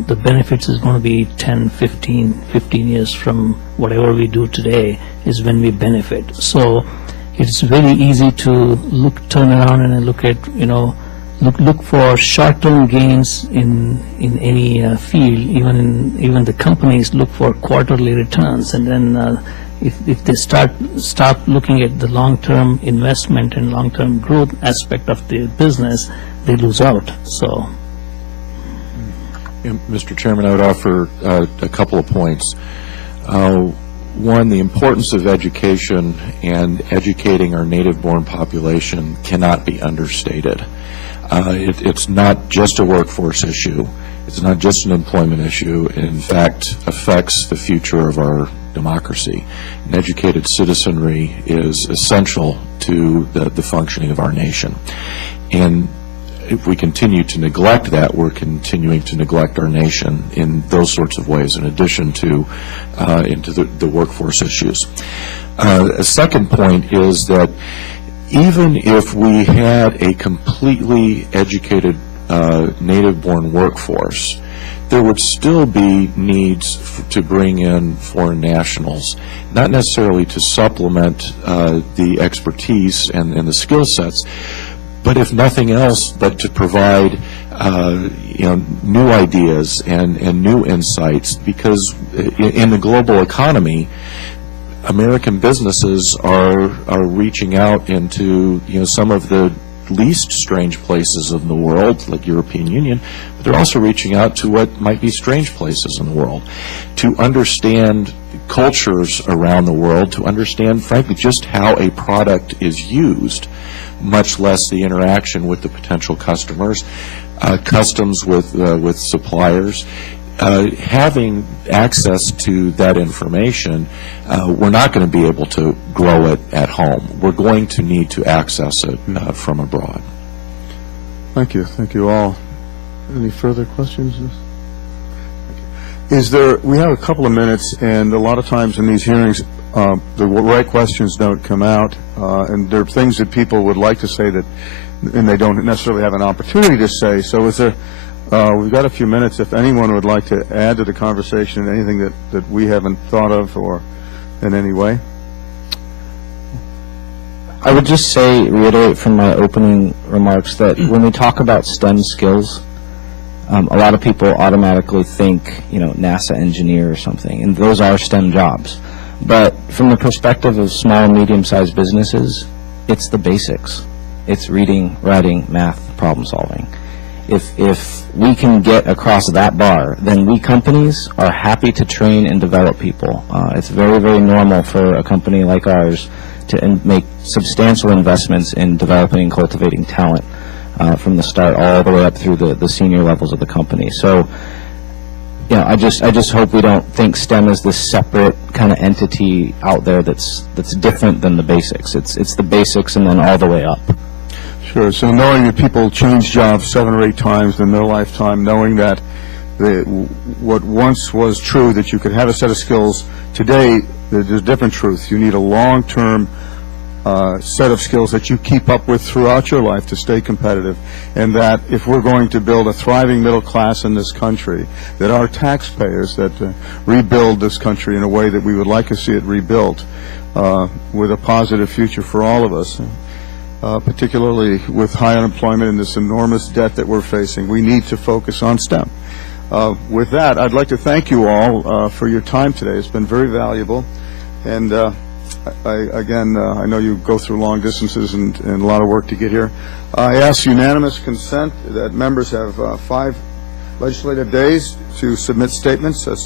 the benefits is going to be 10, 15 years from whatever we do today is when we benefit. So it's very easy to turn around and look at, look for short-term gains in any field. Even the companies look for quarterly returns, and then if they stop looking at the long-term investment and long-term growth aspect of the business, they lose out. So, Mr. Chairman, I would offer a couple of points. One, the importance of education and educating our native-born population cannot be understated. It's not just a workforce issue. It's not just an employment issue. It, in fact, affects the future of our democracy. An educated citizenry is essential to the functioning of our nation. And if we continue to neglect that, we're continuing to neglect our nation in those sorts of ways, in addition to into the workforce issues. A second point is that even if we had a completely educated native-born workforce, there would still be needs to bring in foreign nationals, not necessarily to supplement the expertise and the skill sets, but if nothing else, but to provide new ideas and new insights, because in the global economy, American businesses are reaching out into some of the least strange places in the world, like European Union, but they're also reaching out to what might be strange places in the world, to understand cultures around the world, to understand, frankly, just how a product is used, much less the interaction with the potential customers, customs with suppliers. Having access to that information, we're not going to be able to grow it at home. We're going to need to access it from abroad. Thank you. Thank you all. Any further questions? We have a couple of minutes, and a lot of times in these hearings, the right questions don't come out, and there are things that people would like to say and they don't necessarily have an opportunity to say. So is there, we've got a few minutes. If anyone would like to add to the conversation anything that we haven't thought of or in any way? I would just reiterate from my opening remarks that when we talk about STEM skills, a lot of people automatically think, NASA engineer or something, and those are STEM jobs. But from the perspective of small and medium-sized businesses, it's the basics. It's reading, writing, math, problem solving. If we can get across that bar, then we companies are happy to train and develop people. It's very, very normal for a company like ours to make substantial investments in developing and cultivating talent from the start all the way up through the senior levels of the company. So, you know, I just hope we don't think STEM is this separate kind of entity out there that's different than the basics. It's the basics and then all the way up. Sure. So knowing that people change jobs 7 or 8 times in their lifetime, knowing that what once was true, that you could have a set of skills, today there's different truth. You need a long-term set of skills that you keep up with throughout your life to stay competitive, and that if we're going to build a thriving middle class in this country, that our taxpayers that rebuild this country in a way that we would like to see it rebuilt with a positive future for all of us, particularly with high unemployment and this enormous debt that we're facing, we need to focus on STEM. With that, I'd like to thank you all for your time today. It's been very valuable, and I know you go through long distances and a lot of work to get here. I ask unanimous consent that members have 5 legislative days to submit statements in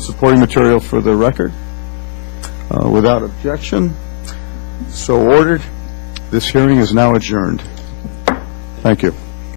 supporting material for the record. Without objection, so ordered. This hearing is now adjourned. Thank you.